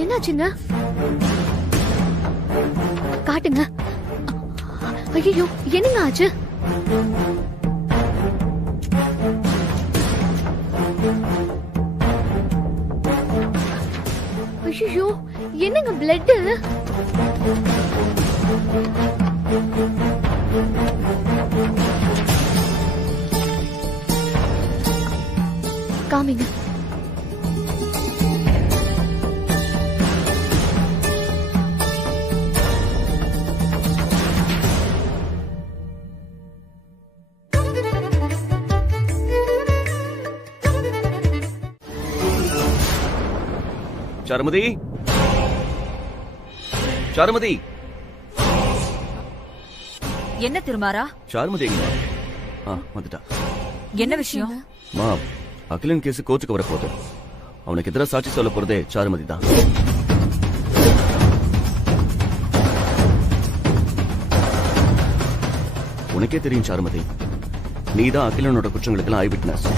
என்னாச்சுங்க? காட்டுங்க. ஐயோ, என்னங்க ஆச்சு? ஐயோ, என்னங்க பிளட்? காமிங்க. சாருமதி, சாருமதி. என்ன திருமாரா? சாருமதி எங்க? வந்துட்டா. என்ன விஷயம்? மா, அகிலன் கேஸ் கோர்ட்டுக்கு வர போகுது. அவனுக்கு எதிராக சாட்சி சொல்ல போறதே சாருமதி தான். உனக்கே தெரியும் சாருமதி, நீதான் அகிலனோட குற்றங்களுக்கெல்லாம் ஐ விட்னஸ்.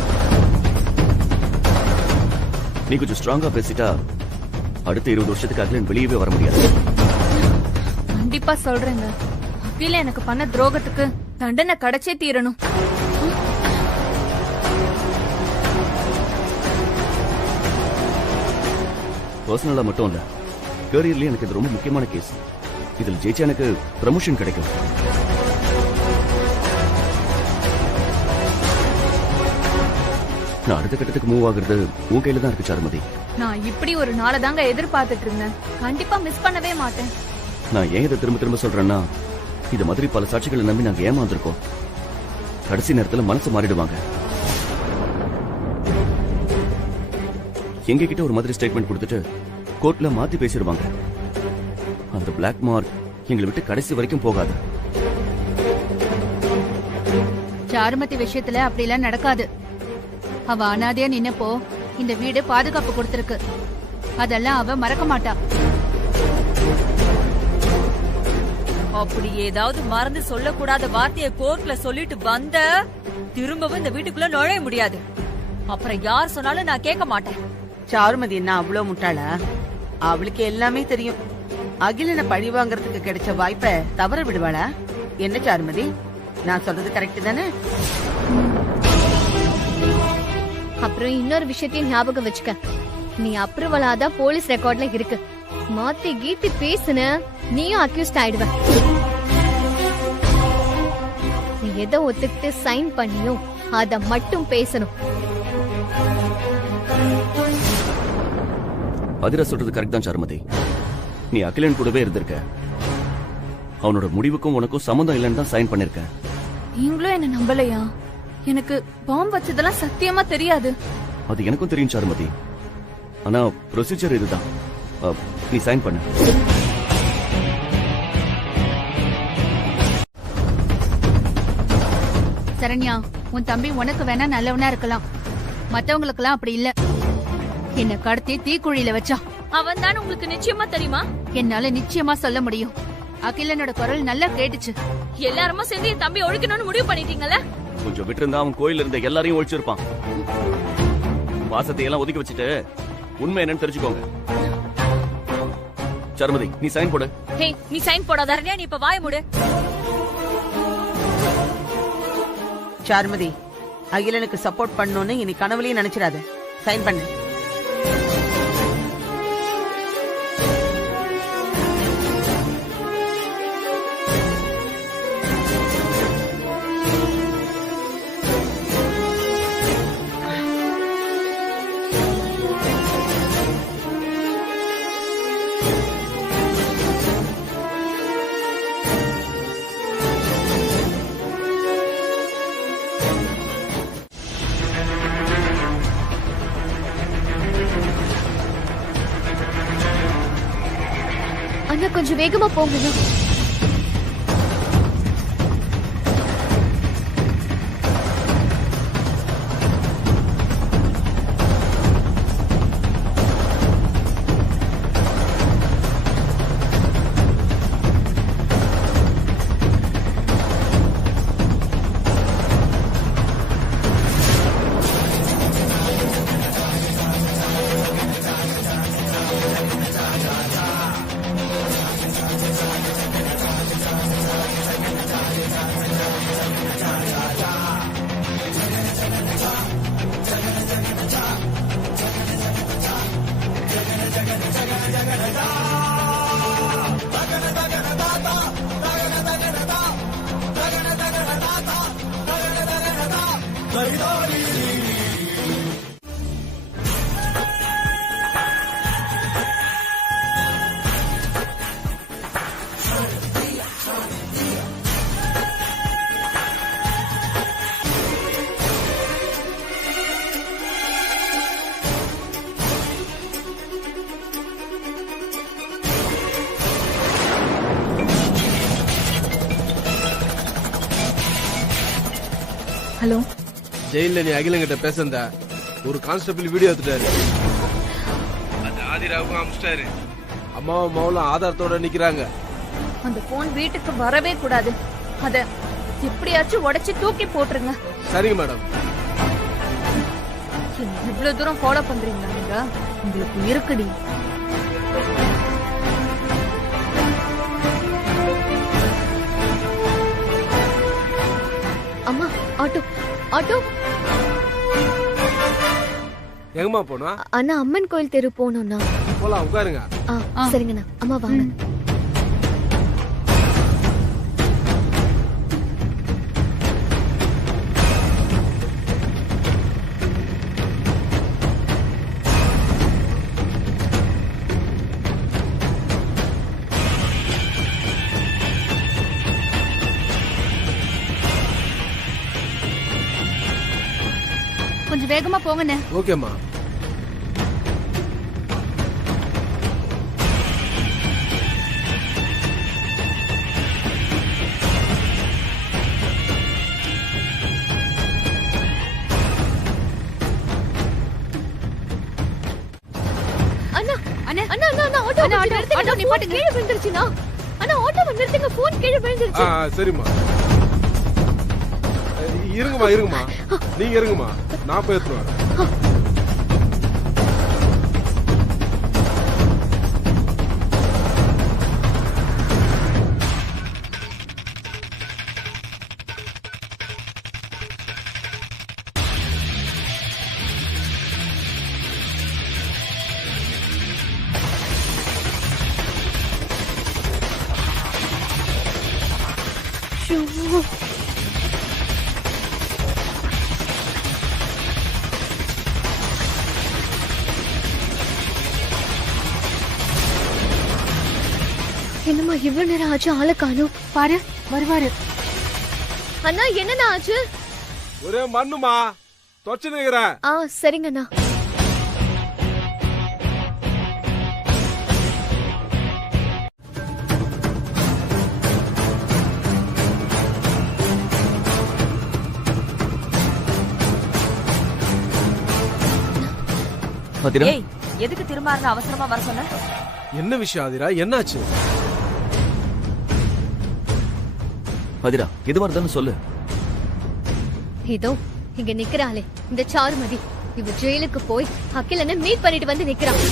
நீ கொஞ்சம் ஸ்ட்ராங்கா பேசிட்டா அடுத்த 20 வருஷத்துக்கு அகிலன் வெளியவே வர முடியாது. கண்டிப்பா சொல்றேங்க, அகில எனக்கு பண்ண துரோகத்துக்கு தண்டனை கிடைச்சே தீரணும். பர்சனலா மட்டும் இல்ல, கரியர்லயே எனக்கு இது ரொம்ப முக்கியமான கேஸ். இதில் ஜெயிச்சா எனக்கு ப்ரமோஷன் கிடைக்கும். நான் அடுத்த கட்டத்துக்கு மூவ் ஆகுறது உன் கையில தான் இருக்கு சாருமதி. நான் இப்படி ஒரு நாளை தாங்க எதிர்பார்த்துட்டு இருந்தேன். கண்டிப்பா மிஸ் பண்ணவே மாட்டேன். நான் ஏன் இதை திரும்ப திரும்ப சொல்றேன்னா, இது மாதிரி பல சாட்சிகளை நம்பி நாங்க ஏமாந்துருக்கோம். கடைசி நேரத்துல மனசு மாறிடுவாங்க. எங்க கிட்ட ஒரு மாதிரி ஸ்டேட்மெண்ட் கொடுத்துட்டு கோர்ட்ல மாத்தி பேசிடுவாங்க. அந்த பிளாக் மார்க் எங்களை விட்டு கடைசி வரைக்கும் போகாது. சாருமதி விஷயத்துல அப்படி எல்லாம் நடக்காது. அவ அனாதையா நின்னப்போ இந்த வீடு பாதுகாப்பு கொடுத்திருக்கு. அதெல்லாம் அவ மறக்க மாட்டா. அப்படி ஏதாவது மறந்து சொல்லக்கூடாத வார்த்தையை கோர்ட்ல சொல்லிட்டு வந்த திரும்பவும் இந்த வீட்டுக்குள்ள நுழைய முடியாது. அப்புறம் யார் சொன்னாலும் நான் கேட்க மாட்டேன். சாருமதி என்ன அவ்வளவு முட்டாளா? அவளுக்கு எல்லாமே தெரியும். அகிலனை பழி வாங்கறதுக்கு கிடைச்ச வாய்ப்பை தவற விடுவாளா? என்ன சாருமதி, நான் சொல்றது கரெக்ட் தானே? அப்புறம் இன்னொரு விஷயத்தையும் ஞாபகம் வச்சுக்க. நீ அப்ரூவலாதான் போலீஸ் ரெக்கார்ட்ல இருக்கு. மாத்தி கீத்தி பேசுன நீயும் அக்யூஸ்ட் ஆயிடுவ. நீ எதை ஒத்துக்கிட்டு சைன் பண்ணியோ அத மட்டும் பேசணும். அதிரா சொல்றது கரெக்ட் தான் சாருமதி. நீ அகிலன் கூடவே இருந்திருக்க. அவனோட முடிவுக்கும் உனக்கும் சம்மந்தம் இல்லைன்னு தான் சைன் பண்ணிருக்க. நீங்களும் என்ன நம்பலையா? எனக்கு பாம்பு வச்சதெல்லாம் சத்தியமா தெரியாது. அது எனக்கும் தெரியும் சாருமதி. ஆனா ப்ரொசீஜர் இதுதான். நீ சைன் பண்ணு. சரண்யா, உன் தம்பி உனக்கு வேணா நல்லவனா இருக்கலாம். மத்தவங்களுக்கெல்லாம் அப்படி இல்ல. என்ன கடத்தி தீக்குழியில வச்சா. அவன் தான் உங்களுக்கு நிச்சயமா தெரியுமா? என்னால நிச்சயமா சொல்ல முடியும். அகிலனோட குரல் நல்லா கேட்டுச்சு. எல்லாருமா சேர்ந்து என் தம்பி ஒழிக்கணும்னு முடிவு பண்ணிட்டீங்கல்ல? கொஞ்சம் விட்டு இருந்தா அவன் கோயில இருந்த எல்லாரையும் ஒழிச்சிருப்பான். வாசத்தை எல்லாம் ஒதுக்கி வச்சுட்டு உண்மை என்னன்னு தெரிஞ்சுக்கோங்க. சாருமதி, நீ சைன் போடு. ஹே, நீ சைன் போடாத. நீ இப்ப வாய மூடு. சாருமதி, அகிலனுக்கு சப்போர்ட் பண்ணணும்னு இனி கனவுலயும் நினைச்சிடாத. சைன் பண்ணு. அண்ணா, கொஞ்சம் வேகமா போங்க. ஹலோ, ஜெயில நீ அகிலங்கிட்ட பேசந்த ஒரு கான்ஸ்டபிள் வீடியோ எடுத்துட்டாரு. அந்த ஆதிராவுக்கும் அமிச்சிட்டாரு. அம்மாவும் மவுளும் ஆதாரத்தோட நிக்கிறாங்க. அந்த போன் வீட்டுக்கு வரவே கூடாது. அத எப்படியாச்சும் உடைச்சு தூக்கி போட்டுருங்க. சரிங்க மேடம். இவ்வளவு தூரம் ஃபாலோ பண்றீங்களா நீங்க? உங்களுக்கு இருக்குடி. அம்மா, ஆட்டோ ஆட்டோ. எங்கம்மா போனா? அண்ணா, அம்மன் கோயில் தெரு போகணும்னா. போலாம், உட்காருங்க. சரிங்கண்ணா. அம்மா வாங்க. கொஞ்சம் வேகமா போங்கண்ணே. ஓகேம்மா. அண்ணா அண்ணா அண்ணா அண்ணா ஆட்டோ ஆட்டோ நிப்பாட்டுங்க. கீழே விழுந்துருச்சுனா. அண்ணா ஆட்டோ நிறுத்துங்க. போன் கீழே விழுந்துருச்சு. சரிம்மா. இருங்கம்மா. நீங்க இருங்கம்மா, நான் போய் எடுத்துட்டு வரேன். என்னம்மா இவ்வளவு நேரம் ஆச்சு, ஆளை காணோம். பாரு, வருவாரு. அண்ணா, என்னண்ணா ஆச்சு? ஒரே மண்ணுமா தொச்சு நிக்கிறேன். சரிங்கண்ணா. ஏய், எதுக்கு திரும்ப அவசரமா வர சொன்ன? என்ன விஷயம் ஆதிரா? என்னாச்சு? ஆதிரா, எதுவா இருந்தாலும் சொல்லு. இதோ இங்க நிக்கிறாளே இந்த சாருமதி. இவ ஜெயிலுக்கு போய் அகிலனை மீட் பண்ணிட்டு வந்து நிக்கிறான்.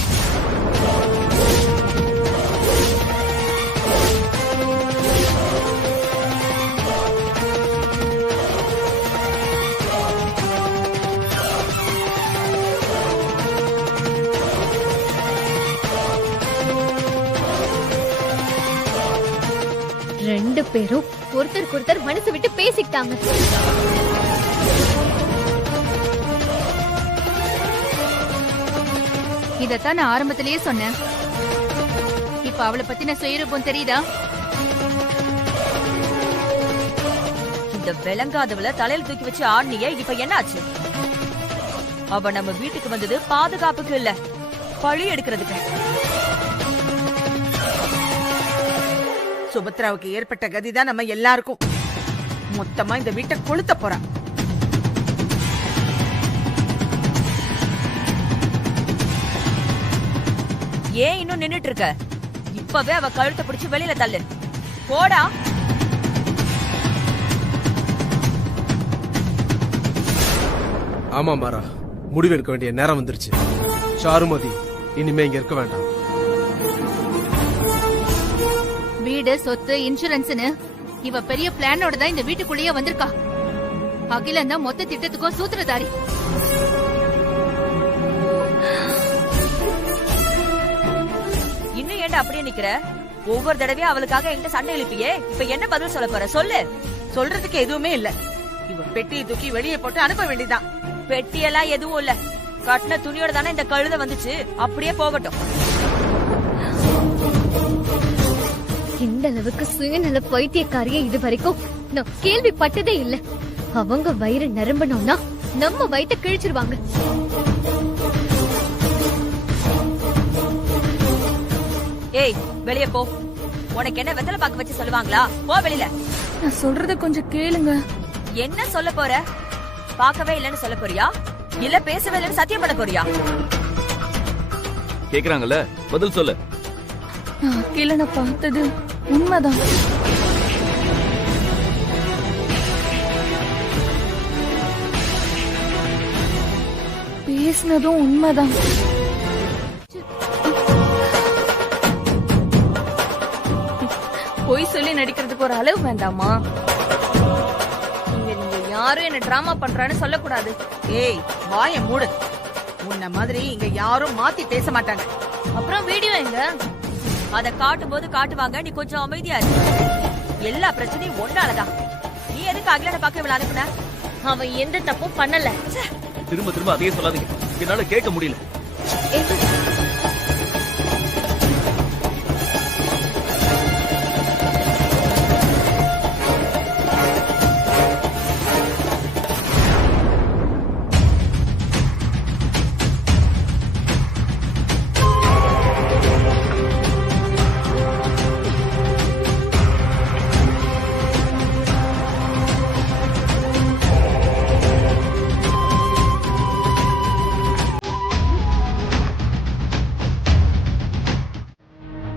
ரெண்டு பேரும் ஒருத்தருக்கு ஒருத்தர் மனசு விட்டு பேசிக்கிட்டாங்க. இதத்தான் நான் ஆரம்பத்திலேயே சொன்னேன். இப்ப அவளை பத்தின சுயரூபம் தெரியுதா? இந்த விளங்காதவள தலையில தூக்கி வச்சு ஆடினிய, இப்ப என்ன ஆச்சு? அவ நம்ம வீட்டுக்கு வந்தது பாதுகாப்புக்கு இல்ல, பழி எடுக்கிறதுக்கு. சுபத்ராவுக்கு ஏற்பட்ட கதிதான் நம்ம எல்லாருக்கும். மொத்தமா இந்த வீட்டை கொளுத்த போறா. ஏன் இன்னும் நின்னுட்டு இருக்க? இப்பவே அவ கழுத்தை பிடிச்சு வெளியில தள்ளு. போடா. ஆமா மாரா, முடிவெடுக்க வேண்டிய நேரம் வந்துருச்சு. சாருமதி இனிமே இங்க இருக்க வேண்டாம். வீடு சொத்து இன்சூரன்ஸ்னு இவ பெரிய பிளானோட தான் இந்த வீட்டுக்குள்ளேயே வந்திருக்கா. அகிலன் தான் மொத்த திட்டத்துக்கும் சூத்திரதாரி. இன்னும் ஏன்டா அப்படியே நிக்கிற? ஒவ்வொரு தடவையும் அவளுக்காக என்கிட்ட சண்டை எழுப்பியே, இப்ப என்ன பதில் சொல்ல போற? சொல்லு. சொல்றதுக்கு எதுவுமே இல்ல. இவ பெட்டியை தூக்கி வெளியே போட்டு அனுப்ப வேண்டியதான். பெட்டியெல்லாம் எதுவும் இல்ல. கட்டின துணியோட தானே இந்த கழுத வந்துச்சு, அப்படியே போகட்டும். இந்த அளவுக்கு சுயநல பைத்தியக்காரிய இது வரைக்கும் நான் கேள்விப்பட்டதே இல்ல. அவங்க வயிறு நிரம்பணும்னா நம்ம வயித்தை கிழிச்சிருவாங்க. ஏய், வெளியே போ. உனக்கு என்ன வெத்தலை பாக்கு வச்சு சொல்லுவாங்களா? போ வெளியில. நான் சொல்றத கொஞ்சம் கேளுங்க. என்ன சொல்ல போற? பார்க்கவே இல்லன்னு சொல்ல போறியா, இல்ல பேசவே இல்லன்னு சத்தியம் பண்ண போறியா? கேக்குறாங்கல்ல, பதில் சொல்லு. நான் அகிலனை பார்த்தது உண்மைதான். பேசினதும் உண்மைதான். பொய் சொல்லி நடிக்கிறதுக்கு ஒரு அளவு வேண்டாமா? நீங்க யாரும் என்ன டிராமா பண்றான்னு சொல்லக்கூடாது. ஏய், வாயை மூடு. உன்ன மாதிரி இங்க யாரும் மாத்தி பேச மாட்டாங்க. அப்புறம் வீடியோ எங்க? அத காட்டும் போது காட்டுவாங்க, நீ கொஞ்சம் அமைதியா இரு. எல்லா பிரச்சனையும் ஒன்னாலதான். நீ எதுக்கு அகிலனை பார்க்க இவ்வளவு அனுப்புன? அவன் எந்த தப்பும் பண்ணல. திரும்ப திரும்ப அதையே சொல்லாதீங்க, என்னால கேட்க முடியல.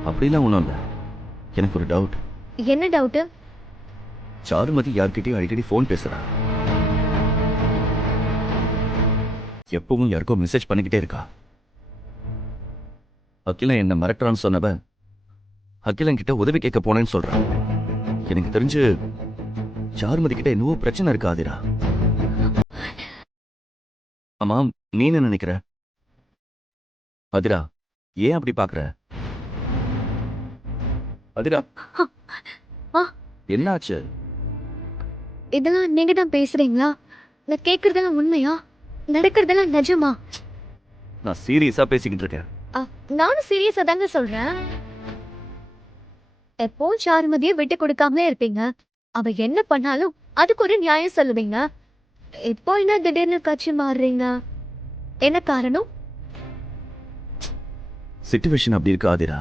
அப்படிலாம் ஒண்ணும் இல்ல. எனக்கு ஒரு டவுட். என்ன டவுட்? சாருமதி யார்கிட்டயும் அடிக்கடி போன் பேசுறா. எப்பவும் யாருக்கோ மெசேஜ் பண்ணிக்கிட்டே இருக்கா. அகிலன் என்ன மிரட்டுறான்னு சொன்னவ அகிலன் கிட்ட உதவி கேட்க போனேன்னு சொல்றான். எனக்கு தெரிஞ்சு சாருமதி கிட்ட என்னவோ பிரச்சனை இருக்கா ஆதிரா. ஆமா, நீ என்ன நினைக்கிற? ஆதிரா, ஏன் அப்படி பாக்குற? அதிரா, என்னாச்சு? இதெல்லாம் நீங்க தான் பேசுறீங்களா? நான் கேக்குறதெல்லாம் உண்மையா? நடக்கிறதெல்லாம் நிஜமா? நான் சீரியஸா பேசிக்கிட்டு இருக்கேன். நானும் சீரியஸா தாங்க சொல்றேன். எப்போ சாருமதியை விட்டு கொடுக்காமலே இருப்பீங்க. அவ என்ன பண்ணாலும் அதுக்கு ஒரு நியாயம் சொல்லுவீங்க. இப்போ என்ன திடீர்னு கட்சி மாறுறீங்க? என்ன காரணம்? சிச்சுவேஷன் அப்படி இருக்கு ஆதிரா.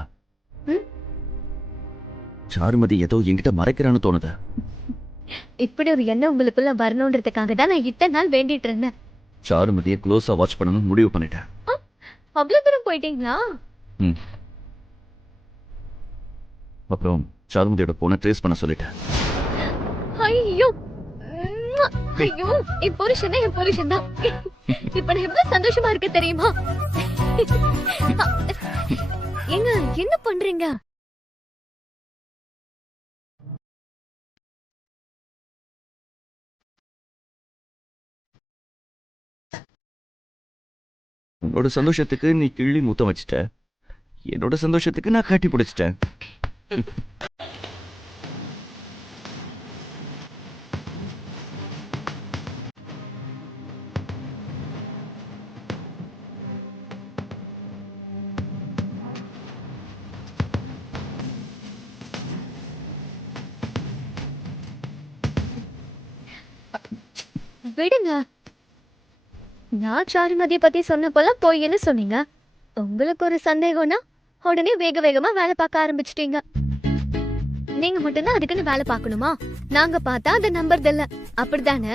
சாருமதி ஏதோ என்கிட்ட மறைக்கிறான்னு தோணுது. இப்படி ஒரு எண்ணம் உங்களுக்குள்ள வரணும்ன்றதுக்காக தான் நான் இத்தனை நாள் வேண்டிட்டு இருந்தேன். சாருமதியை க்ளோஸா வாட்ச் பண்ணணும்னு முடிவு பண்ணிட்டேன். அவ்வளவு தூரம் போயிட்டீங்களா? அப்புறம் சாருமதியோட போனை ட்ரேஸ் பண்ண சொல்லிட்டேன். ஐயோ ஐயோ, என் புருஷன் என் புருஷன் தான். இப்ப நான் எவ்வளவு சந்தோஷமா இருக்க தெரியுமா? ஏங்க, என்ன பண்றீங்க? உன்னோட சந்தோஷத்துக்கு நீ கிள்ளி முத்தம் வச்சிட்ட, என்னோட சந்தோஷத்துக்கு நான் கட்டி பிடிச்சிட்டேன். விடுங்க. நான் சாருமதியை பத்தி சொன்னப்பெல்லாம் பொய்ன்னு சொன்னீங்க. உங்களுக்கு ஒரு சந்தேகம்னா உடனே வேக வேகமா வேலை பார்க்க ஆரம்பிச்சிட்டீங்க. நீங்க மட்டும்தான் அதுக்குன்னு வேலை பார்க்கணுமா? நாங்க பார்த்தா அதை நம்புறதில்ல, அப்படித்தானே?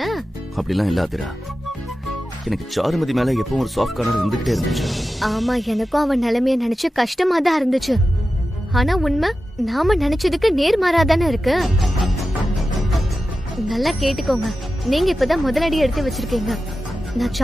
அப்படிலாம் இல்லாதிரா. எனக்கு சாருமதி மேல எப்பவும் ஒரு சாஃப்ட் கார்னர் இருந்துகிட்டே இருந்துச்சு. ஆமா, எனக்கும் அவன் நிலைமைய நினைச்சு கஷ்டமா தான் இருந்துச்சு. ஆனா உண்மை நாம நினைச்சதுக்கு நேர்மாறாதானே இருக்கு. நல்லா கேட்டுக்கோங்க, நீங்க இப்பதான் முதலடி எடுத்து வச்சிருக்கீங்க. நான்